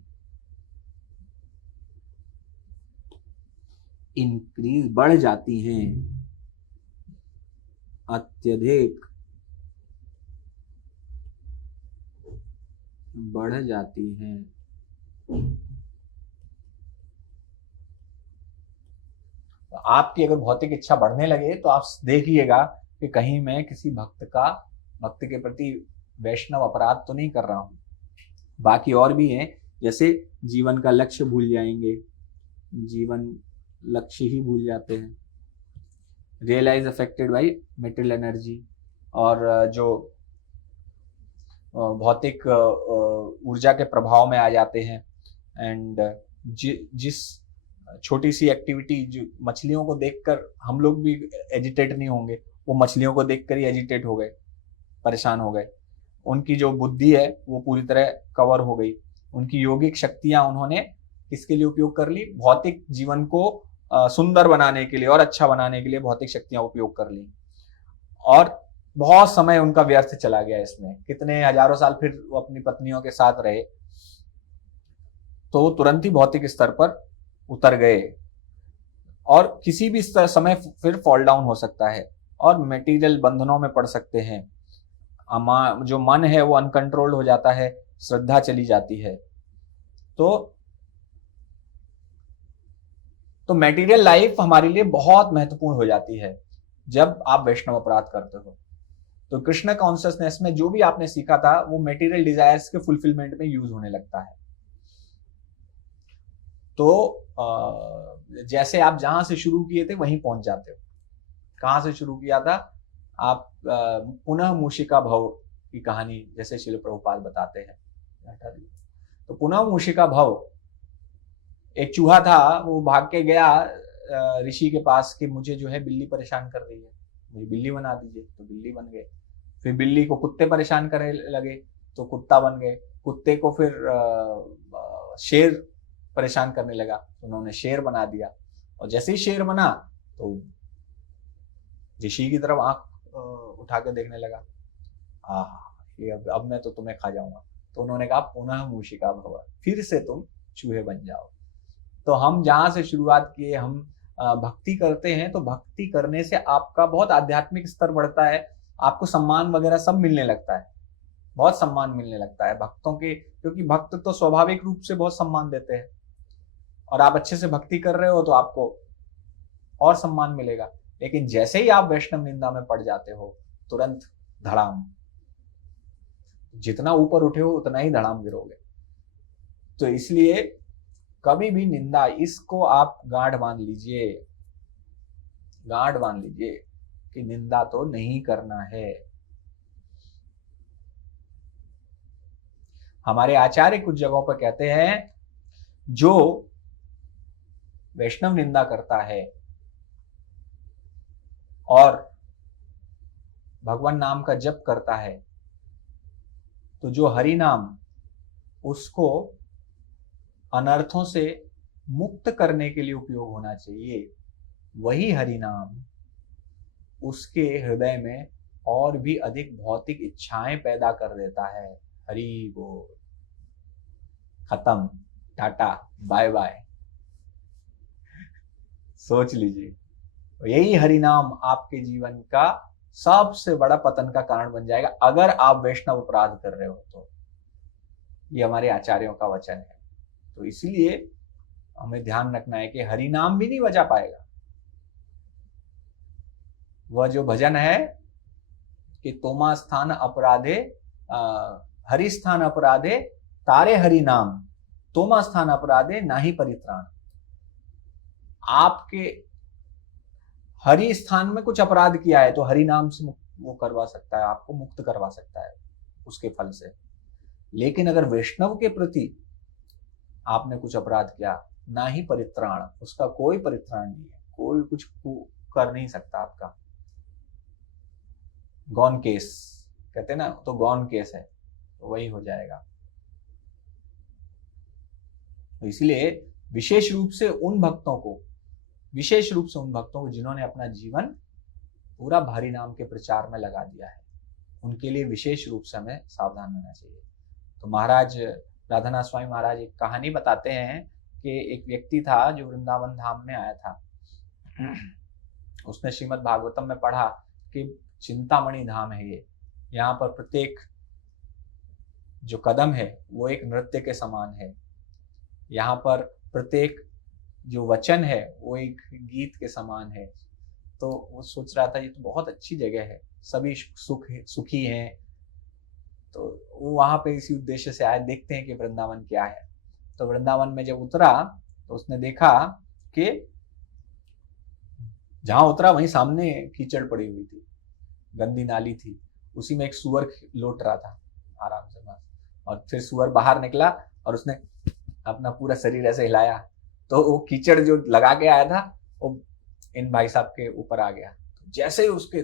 इंक्रीज, बढ़ जाती हैं, अत्यधिक बढ़ जाती हैं। तो आपकी अगर भौतिक इच्छा बढ़ने लगे तो आप देखिएगा कि कहीं मैं किसी भक्त के प्रति वैष्णव अपराध तो नहीं कर रहा हूं। बाकी और भी हैं, जैसे जीवन का लक्ष्य भूल जाएंगे, जीवन लक्ष्य ही भूल जाते हैं। Realise affected by material energy, और जो भौतिक ऊर्जा के प्रभाव में आ जाते हैं। एंड जिस छोटी सी एक्टिविटी, जो मछलियों को देखकर हम लोग भी एजिटेट नहीं होंगे, वो मछलियों को देखकर ही एजिटेट हो गए, परेशान हो गए। उनकी जो बुद्धि है वो पूरी तरह कवर हो गई। उनकी योगिक शक्तियां उन्होंने किसके लिए उपयोग कर ली, भौतिक जीवन को सुंदर बनाने के लिए और अच्छा बनाने के लिए भौतिक शक्तियां उपयोग कर ली, और बहुत समय उनका व्यर्थ चला गया इसमें। कितने हजारों साल फिर वो अपनी पत्नियों के साथ रहे, तो वो तुरंत ही भौतिक स्तर पर उतर गए, और किसी भी समय फिर फॉल डाउन हो सकता है, और मटेरियल बंधनों में पड़ सकते हैं। जो मन है वो अनकंट्रोल्ड हो जाता है, श्रद्धा चली जाती है। तो मटेरियल लाइफ हमारे लिए बहुत महत्वपूर्ण हो जाती है जब आप वैष्णव अपराध करते हो। तो कृष्ण कॉन्शियसनेस में जो भी आपने सीखा था वो मटेरियल डिजायर्स के फुलफिलमेंट में यूज होने लगता है। तो जैसे आप जहां से शुरू किए थे वहीं पहुंच जाते हो। कहां से शुरू किया था आप? पुनः मूषिका भव की कहानी जैसे शिल प्रभुपाद बताते हैं। तो पुनः मूषिका भव, एक चूहा था, वो भाग के गया ऋषि के पास कि मुझे जो है बिल्ली परेशान कर रही है, मुझे बिल्ली बना दीजिए। तो बिल्ली बन गए। फिर बिल्ली को कुत्ते परेशान करने लगे तो कुत्ता बन गए। कुत्ते को फिर शेर परेशान करने लगा तो उन्होंने शेर बना दिया। और जैसे ही शेर बना तो ऋषि की तरफ आंख उठा के देखने लगा, ये अब मैं तो तुम्हें खा जाऊंगा। तो उन्होंने कहा पुनः मूषिका भव, फिर से तुम चूहे बन जाओ। तो हम जहां से शुरुआत किए, हम भक्ति करते हैं तो भक्ति करने से आपका बहुत आध्यात्मिक स्तर बढ़ता है, आपको सम्मान वगैरह सब मिलने लगता है, बहुत सम्मान मिलने लगता है भक्तों के, क्योंकि भक्त तो स्वाभाविक रूप से बहुत सम्मान देते हैं। और आप अच्छे से भक्ति कर रहे हो तो आपको और सम्मान मिलेगा। लेकिन जैसे ही आप वैष्णव निंदा में पड़ जाते हो तुरंत धड़ाम, जितना ऊपर उठे हो उतना ही धड़ाम गिरोगे। तो इसलिए कभी भी निंदा, इसको आप गांठ बांध लीजिए, गांठ बांध लीजिए कि निंदा तो नहीं करना है। हमारे आचार्य कुछ जगहों पर कहते हैं जो वैष्णव निंदा करता है और भगवान नाम का जप करता है तो जो हरि नाम उसको अनर्थों से मुक्त करने के लिए उपयोग होना चाहिए, वही हरि नाम उसके हृदय में और भी अधिक भौतिक इच्छाएं पैदा कर देता है। हरि बोल, खत्म, टाटा, बाय बाय। सोच लीजिए, यही हरि नाम आपके जीवन का सबसे बड़ा पतन का कारण बन जाएगा अगर आप वैष्णव अपराध कर रहे हो तो। ये हमारे आचार्यों का वचन है। तो इसीलिए हमें ध्यान रखना है कि हरि नाम भी नहीं बचा पाएगा। वह जो भजन है कि तोमा स्थान अपराधे हरि स्थान अपराधे तारे हरि नाम, तोमा स्थान अपराधे नाही परित्राण। आपके हरि स्थान में कुछ अपराध किया है तो हरि नाम से वो करवा सकता है, आपको मुक्त करवा सकता है उसके फल से। लेकिन अगर वैष्णव के प्रति आपने कुछ अपराध किया, ना ही परित्राण, उसका कोई परित्राण नहीं है, कोई कुछ कर नहीं सकता आपका। गॉन केस कहते हैं ना, तो गॉन केस है, तो वही हो जाएगा। तो इसलिए विशेष रूप से उन भक्तों को जिन्होंने अपना जीवन पूरा हरि नाम के प्रचार में लगा दिया है, उनके लिए विशेष रूप से हमें सावधान रहना चाहिए। तो महाराज राधानाथ स्वामी महाराज एक कहानी बताते हैं कि एक व्यक्ति था जो वृंदावन धाम में आया था। उसने श्रीमद् भागवतम में पढ़ा कि चिंतामणि धाम है ये, यहाँ पर प्रत्येक जो कदम है वो एक नृत्य के समान है, यहाँ पर प्रत्येक जो वचन है वो एक गीत के समान है। तो वो सोच रहा था ये तो बहुत अच्छी जगह है, सभी सुखी हैं। तो वो वहां पे इसी उद्देश्य से आए, देखते हैं कि वृंदावन क्या है। तो वृंदावन में जब उतरा तो उसने देखा कि जहां उतरा वहीं सामने कीचड़ पड़ी हुई थी, गंदी नाली थी, उसी में एक सुअर लौट रहा था आराम से बस। और फिर सुअर बाहर निकला और उसने अपना पूरा शरीर ऐसे हिलाया, तो वो कीचड़ जो लगा के आया था वो इन भाई साहब के ऊपर आ गया। जैसे ही उसके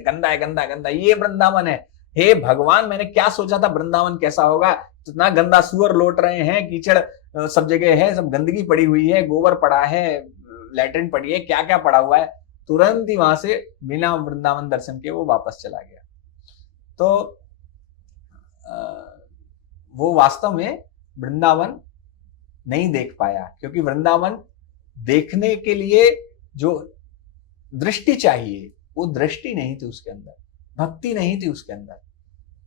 गंदा है, गंदा गंदा, ये वृंदावन है। हे भगवान, मैंने क्या सोचा था वृंदावन कैसा होगा, इतना गंदा, सुअर लौट रहे हैं, कीचड़ सब जगह है, सब गंदगी पड़ी हुई है, गोबर पड़ा है, लैट्रिन पड़ी है, क्या क्या पड़ा हुआ है। तुरंत ही वहां से बिना वृंदावन दर्शन के वो वापस चला गया। तो वो वास्तव में वृंदावन नहीं देख पाया, क्योंकि वृंदावन देखने के लिए जो दृष्टि चाहिए वो दृष्टि नहीं थी उसके अंदर, भक्ति नहीं थी उसके अंदर।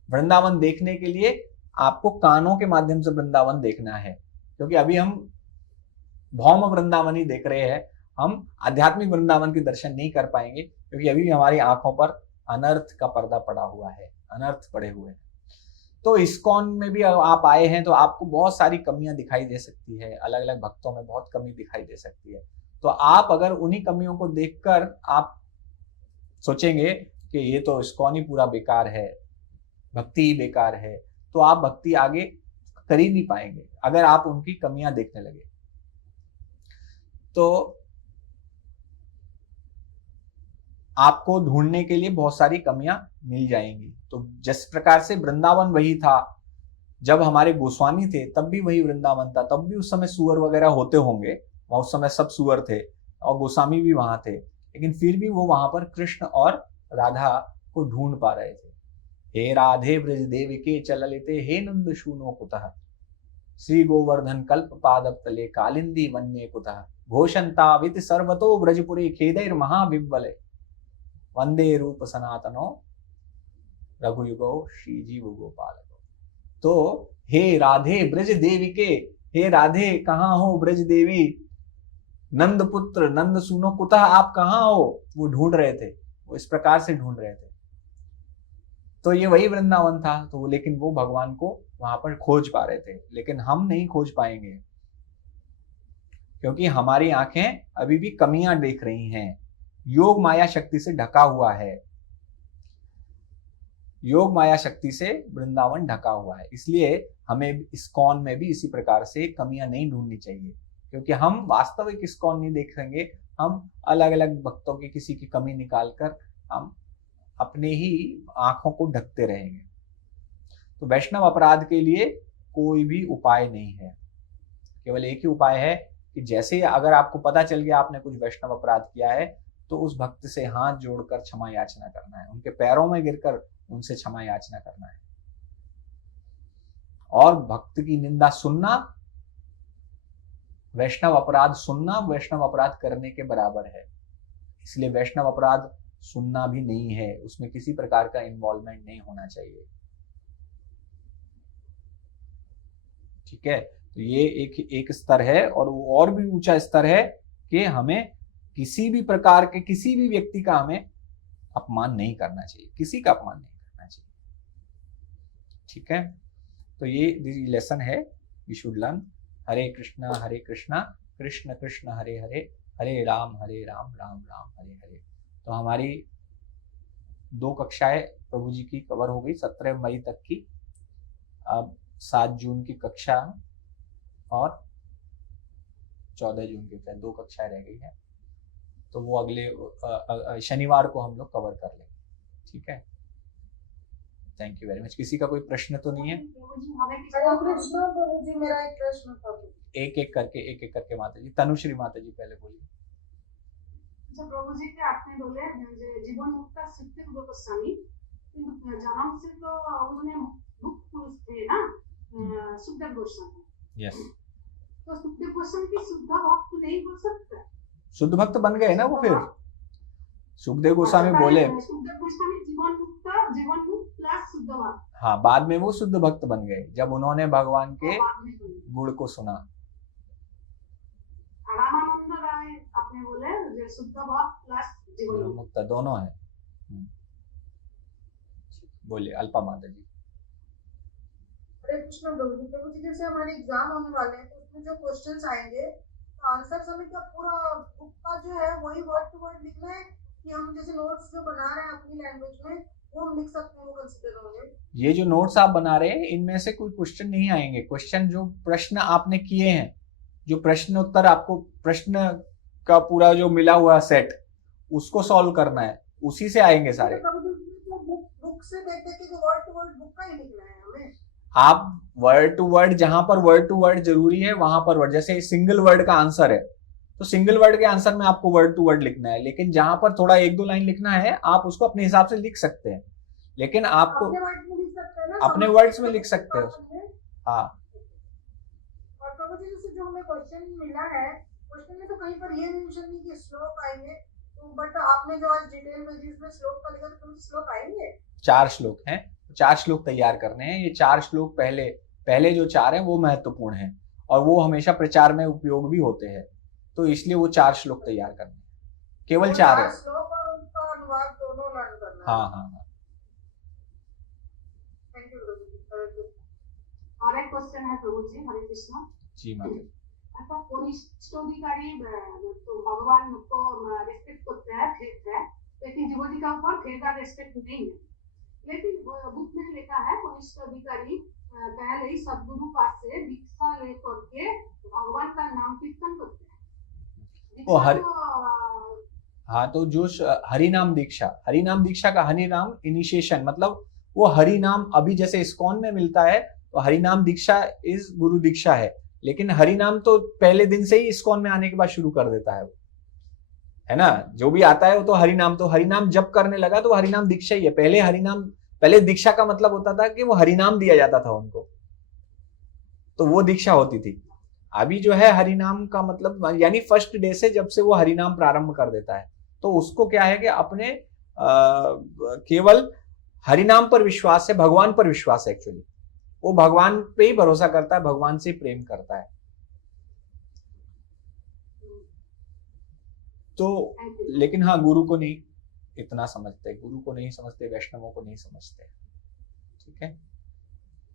वृंदावन देखने के लिए आपको कानों के माध्यम से वृंदावन देखना है, क्योंकि अभी हम भौम वृंदावन ही देख रहे हैं, हम आध्यात्मिक वृंदावन के दर्शन नहीं कर पाएंगे, क्योंकि अभी भी हमारी आंखों पर अनर्थ का पर्दा पड़ा हुआ है, अनर्थ पड़े हुए हैं। तो इस्कॉन में भी आप आए हैं तो आपको बहुत सारी कमियां दिखाई दे सकती है, अलग अलग भक्तों में बहुत कमी दिखाई दे सकती है। तो आप अगर उन्हीं कमियों को देखकर आप सोचेंगे कि ये तो इस्कॉन ही पूरा बेकार है, भक्ति ही बेकार है, तो आप भक्ति आगे कर ही नहीं पाएंगे अगर आप उनकी कमियां देखने लगे। तो आपको ढूंढने के लिए बहुत सारी कमियां मिल जाएंगी। तो जिस प्रकार से वृंदावन वही था, जब हमारे गोस्वामी थे तब भी वही वृंदावन था, तब भी उस समय सुअर वगैरह होते होंगे, वहां उस समय सब सुअर थे और गोस्वामी भी वहां थे, लेकिन फिर भी वो वहां पर कृष्ण और राधा को ढूंढ पा रहे थे। हे राधे ब्रज देविके चललिते हे नंद शूनो कुतः, श्री गोवर्धन कल्प पादप तले कालिंदी वन्ये कुतः, घोषंता वित सर्वतो ब्रजपुरे खेदैर महाविव्वले, वंदे रूप सनातनो रघुयुगो श्रीजीव गोपालको। तो हे राधे ब्रज देविके, हे राधे कहाँ हो ब्रज देवी, नंद पुत्र नंद सुनो कुतः, आप कहाँ हो, वो ढूंढ रहे थे, वो इस प्रकार से ढूंढ रहे थे। तो ये वही वृंदावन था। तो लेकिन वो भगवान को वहां पर खोज पा रहे थे, लेकिन हम नहीं खोज पाएंगे क्योंकि हमारी आंखें अभी भी कमियां देख रही हैं। योग माया शक्ति से ढका हुआ है, योग माया शक्ति से वृंदावन ढका हुआ है। इसलिए हमें इस्कॉन में भी इसी प्रकार से कमियां नहीं ढूंढनी चाहिए, क्योंकि हम वास्तविक इस्कॉन नहीं देखेंगे, हम अलग अलग भक्तों की किसी की कमी निकालकर हम अपने ही आंखों को ढकते रहेंगे। तो वैष्णव अपराध के लिए कोई भी उपाय नहीं है, केवल एक ही उपाय है कि जैसे अगर आपको पता चल गया आपने कुछ वैष्णव अपराध किया है, तो उस भक्त से हाथ जोड़कर क्षमा याचना करना है, उनके पैरों में गिरकर उनसे क्षमा याचना करना है। और भक्त की निंदा सुनना, वैष्णव अपराध सुनना वैष्णव अपराध करने के बराबर है। इसलिए वैष्णव अपराध सुनना भी नहीं है, उसमें किसी प्रकार का इन्वॉल्वमेंट नहीं होना चाहिए। ठीक है, तो ये एक स्तर है। और वो और भी ऊंचा स्तर है कि हमें किसी भी प्रकार के किसी भी व्यक्ति का हमें अपमान नहीं करना चाहिए, किसी का अपमान नहीं करना चाहिए। ठीक है, तो ये लेसन है वी शुड लर्न। हरे कृष्णा कृष्ण कृष्ण हरे हरे, हरे राम राम राम हरे हरे। तो हमारी 2 कक्षाएं प्रभु जी की कवर हो गई 17 मई तक की। अब 7 जून की कक्षा और 14 जून की 2 कक्षाएं रह गई है, तो वो अगले शनिवार को हम लोग कवर कर लेंगे। ठीक है, थैंक यू वेरी मच। किसी का कोई प्रश्न तो नहीं है? प्रभु जी मेरा एक प्रश्न था। एक एक करके माता जी। तनुश्री माता जी पहले बोलिए। प्रभु जी के आपने बोले जीवन मुक्त सुखदेव गोस्वामी, जन्म से तो उन्होंने मुक्त पुरुष थे ना, सुखदेव गोस्वामी। यस, तो सुखदेव गोस्वामी की शुद्ध भक्त नहीं हो सकता? शुद्ध भक्त बन गए ना वो फिर। सुखदेव गोस्वामी बोले सुखदेव गोस्वामी जीवन मुक्त प्लस शुद्ध भक्त। हाँ, बाद में वो शुद्ध भक्त बन गए जब उन्होंने भगवान के गुण को सुना। रामानंद राय आपने बोले शुद्ध भक्त प्लस जीवन मुक्त दोनों है। बोलिए अल्पा माता जी। हरे कृष्ण प्रभु जी, जैसे हमारे एग्जाम होने वाले हैं तो उसमें जो क्वेश्चंस आएंगे तो आंसर समय का पूरा बुक का जो है वही वर्ड टू वर्ड लिखना है कि हम जैसे नोट्स जो बना रहे हैं अपनी लैंग्वेज में वो हम लिख सकते हैं, वो कंसीडर होंगे? ये जो नोट्स आप बना रहे हैं इनमें से कोई क्वेश्चन नहीं आएंगे। क्वेश्चन जो प्रश्न आपने किए हैं, जो प्रश्न उत्तर आपको प्रश्न का पूरा जो मिला हुआ सेट, उसको सॉल्व करना है, उसी से आएंगे सारे। बुक से देख देख के वर्ड टू वर्ड बुक का ही लिखना है हमें। आप वर्ड टू वर्ड, जहां पर वर्ड टू वर्ड जरूरी है वहां पर वर्ड, जैसे सिंगल वर्ड का आंसर है तो सिंगल वर्ड के आंसर में आपको वर्ड टू वर्ड लिखना है, लेकिन जहां पर थोड़ा 1-2 लाइन लिखना है आप उसको अपने हिसाब से लिख सकते हैं, लेकिन आपको अपने वर्ड्स में लिख सकते हो। हाँ, और प्रभु जी जैसे जो हमें क्वेश्चन मिला है, क्वेश्चन में तो कहीं पर ये मेंशन नहीं कि श्लोक आएंगे, तो बट आपने जो आज डिटेल में जिसमें श्लोक का लिखा तो श्लोक आएंगे। 4 श्लोक हैं, 4 श्लोक तैयार करने हैं। ये 4 श्लोक पहले जो 4 हैं वो महत्वपूर्ण हैं और वो हमेशा प्रचार में उपयोग भी होते हैं, तो इसलिए वो 4 श्लोक तैयार करने हैं। केवल 4 है। श्लोक और उनका अनुवाद दोनों लर्न करना हाँ हाँ हाँ। Thank you Prabhu ji, very good. और एक क्वेश्चन है प्रभु जी, हरे कृष्ण। जी माता जी। अच्छा, कनिष्ठ अधिकारी तो भगवान को रेस्पेक्ट करते हैं, फेथ है, लेकिन जीवो जी का ऊपर फेथ का रेस्पेक्ट नहीं है। लेकिन बुक में लिखा है कनिष्ठ अधिकारी पहले ही सदगुरु पास से दीक्षा लेकर के भगवान का नाम कीर्तन करते हैं। ओ हर तो हाँ, तो जो हरि नाम दीक्षा का हरि नाम इनिशिएशन, मतलब वो हरि नाम अभी जैसे इस्कॉन में मिलता है तो हरि नाम दीक्षा इस गुरु दीक्षा है, लेकिन हरि नाम तो पहले दिन से ही इस्कॉन में आने के बाद शुरू कर देता है वो, है ना। जो भी आता है वो तो हरि नाम जब करने लगा तो हरि नाम दीक्षा ही है। पहले दीक्षा का मतलब होता था कि वो हरि नाम दिया जाता था उनको, तो वो दीक्षा होती थी। अभी जो है हरि नाम का मतलब यानी फर्स्ट डे से जब से वो हरि नाम प्रारंभ कर देता है तो उसको क्या है कि अपने केवल हरि नाम पर विश्वास है, भगवान पर विश्वास है। एक्चुअली वो भगवान पे ही भरोसा करता है, भगवान से प्रेम करता है। तो लेकिन हाँ, गुरु को नहीं इतना समझते, गुरु को नहीं समझते, वैष्णवों को नहीं समझते। ठीक है,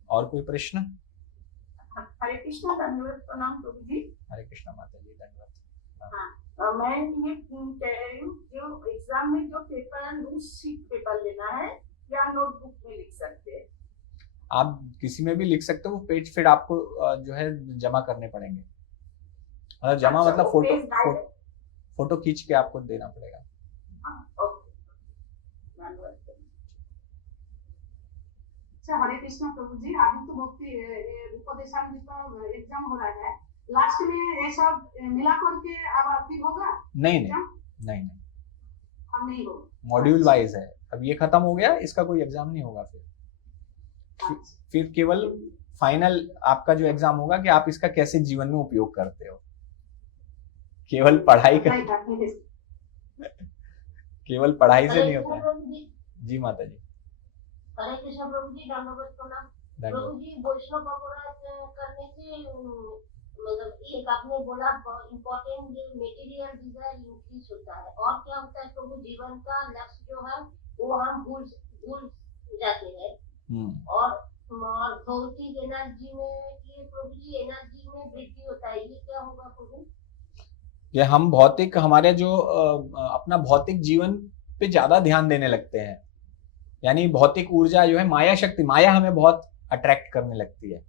और कोई प्रश्न? हरे कृष्णा, धन्यवाद, प्रणाम प्रभु जी। हरे कृष्णा माता जी, धन्यवाद। हाँ, मैं ये कह रही हूँ जो एग्जाम में जो पेपर लूज शीट पेपर लेना है या नोटबुक में लिख सकते हैं? आप किसी में भी लिख सकते हो, वो पेज फिर आपको जो है जमा करने पड़ेंगे। मतलब जमा अच्छा, मतलब वो फोटो पेज डाल- फोटो खींच के आपको देना पड़ेगा। हाँ, ओके, धन्यवाद। अच्छा, हरे कृष्ण प्रभु जी, अभी तो भक्ति उपदेशामृत एग्जाम हो रहा है, लास्ट में ये सब मिला करके अब फिर होगा? नहीं एग्जाम नहीं, अब नहीं होगा? मॉड्यूल वाइज है। अब ये खत्म हो गया, इसका कोई एग्जाम नहीं होगा। फिर केवल फाइनल आपका जो एग्जाम होगा कि आप इसका कैसे जीवन में उपयोग करते हो। केवल पढ़ाई से नहीं होता है। प्रभु जी, जी माता जी। हरे कृष्ण प्रभु जी, धन्यवाद प्रणाम। धन्यवाद। प्रभु जी, वैष्णव पकौड़ा करने से मतलब एक आपने बोला इम्पोर्टेंट मटेरियल डिजायर इंक्रीज होता है, और क्या होता है प्रभु, जीवन का लक्ष्य जो है वो हम भूल जाते हैं, और भौतिक एनर्जी में ये प्रभु जी एनर्जी में वृद्धि होता है, ये क्या होगा प्रभु? ये हम हमारे जो अपना भौतिक जीवन पे ज्यादा ध्यान देने लगते हैं, यानी भौतिक ऊर्जा जो है, माया हमें बहुत अट्रैक्ट करने लगती है,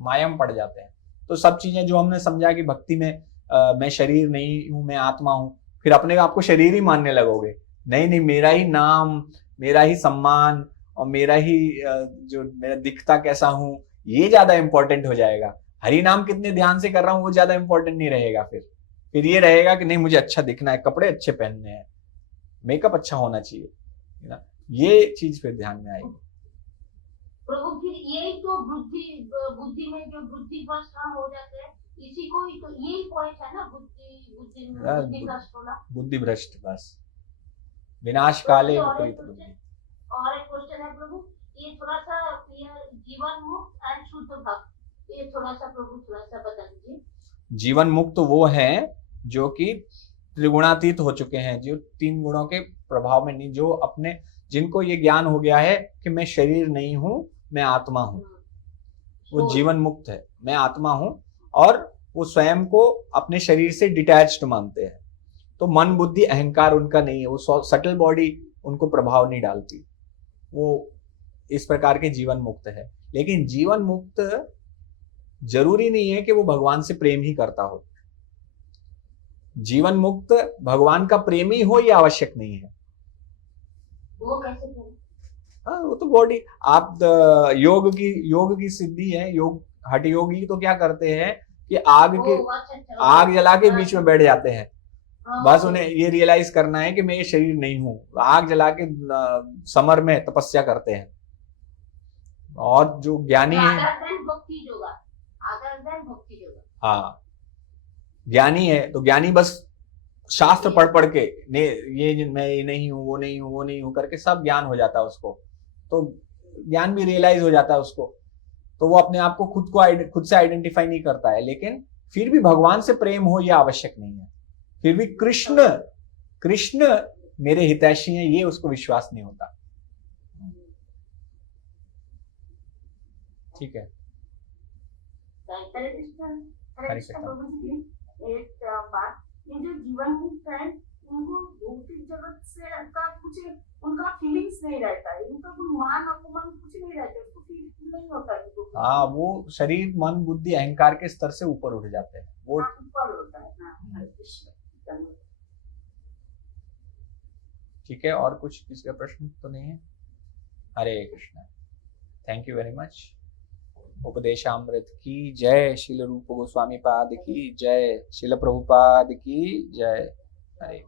माया में पड़ जाते हैं। तो सब चीजें जो हमने समझा कि भक्ति में मैं शरीर नहीं हूं, मैं आत्मा हूं, फिर अपने आप को शरीर ही मानने लगोगे। नहीं, मेरा ही नाम, मेरा ही सम्मान और मेरा ही जो मेरा दिखता कैसा हूं, ये ज्यादा इंपॉर्टेंट हो जाएगा। हरि नाम कितने ध्यान से कर रहा हूं वो ज्यादा इंपॉर्टेंट नहीं रहेगा। फिर ये रहेगा कि नहीं, मुझे अच्छा दिखना है, कपड़े अच्छे पहनने हैं, मेकअप अच्छा होना चाहिए, है ना, ये चीज फिर ध्यान में आएगी। प्रभु फिर यही तो बुद्धि में जो बुद्धि भ्रष्ट हम हो जाते हैं, इसी को ही तो यही पॉइंट है ना, बुद्धि भ्रष्ट होना, बुद्धि भ्रष्ट, बस विनाश काले विपरीत बुद्धि। और एक क्वेश्चन है प्रभु, ये थोड़ा सा क्लियर, जीवन मुक्त एंड शुद्ध भक्त, ये थोड़ा सा प्रभु थोड़ा सा बता दीजिए। जीवन मुक्त वो हैं जो कि त्रिगुणातीत हो चुके हैं, जो 3 गुणों के प्रभाव में नहीं, जो अपने जिनको ये ज्ञान हो गया है कि मैं शरीर नहीं हूं, मैं आत्मा हूं, वो जीवन मुक्त है। मैं आत्मा हूं, और वो स्वयं को अपने शरीर से डिटैच्ड मानते हैं। तो मन बुद्धि अहंकार उनका नहीं है, वो सटल बॉडी उनको प्रभाव नहीं डालती, वो इस प्रकार के जीवन मुक्त है। लेकिन जीवन मुक्त जरूरी नहीं है कि वो भगवान से प्रेम ही करता हो। जीवन मुक्त भगवान का प्रेमी हो ये आवश्यक नहीं है। वो कैसे करें? हाँ, वो तो बॉडी, आप योग की सिद्धि है। हठ योगी तो क्या करते हैं कि आग जला के बीच में बैठ जाते हैं। बस उन्हें ये रियलाइज करना है कि मैं ये शरीर नहीं हूं। आग जला के समर में तपस्या करते हैं। और जो ज्ञानी है, हाँ, ज्ञानी है तो ज्ञानी बस शास्त्र पढ़ के ये मैं ये नहीं हूं, वो नहीं हूं करके सब ज्ञान हो जाता है उसको, तो ज्ञान भी रियलाइज हो जाता है उसको। तो वो अपने आप को खुद से आइडेंटिफाई नहीं करता है। लेकिन फिर भी भगवान से प्रेम हो ये आवश्यक नहीं है। फिर भी कृष्ण मेरे हितैषी हैं, ये उसको विश्वास नहीं होता। ठीक है। हरे कृष्ण। हरे हरे कृष्ण कृष्ण। प्रभु जी, एक बात, ये जो जीवन मुक्त है उनको भौतिक जगत से का कुछ उनका फीलिंग्स नहीं रहता है, इनका कोई मान अपमान कुछ नहीं रहता, उसको फील नहीं होता है इनको। हाँ, वो शरीर मन बुद्धि अहंकार के स्तर से ऊपर उठ जाते हैं वो। हाँ, ऊपर होता है। हाँ, हरे कृष्ण। धन्यवाद। ठीक है, और कुछ किसी का प्रश्न तो नहीं है? Hare Krishna. Thank you very much. Upadeshamrita की जय। श्रील रूप गोस्वामी पाद की जय। श्रील प्रभुपाद की जय। हरे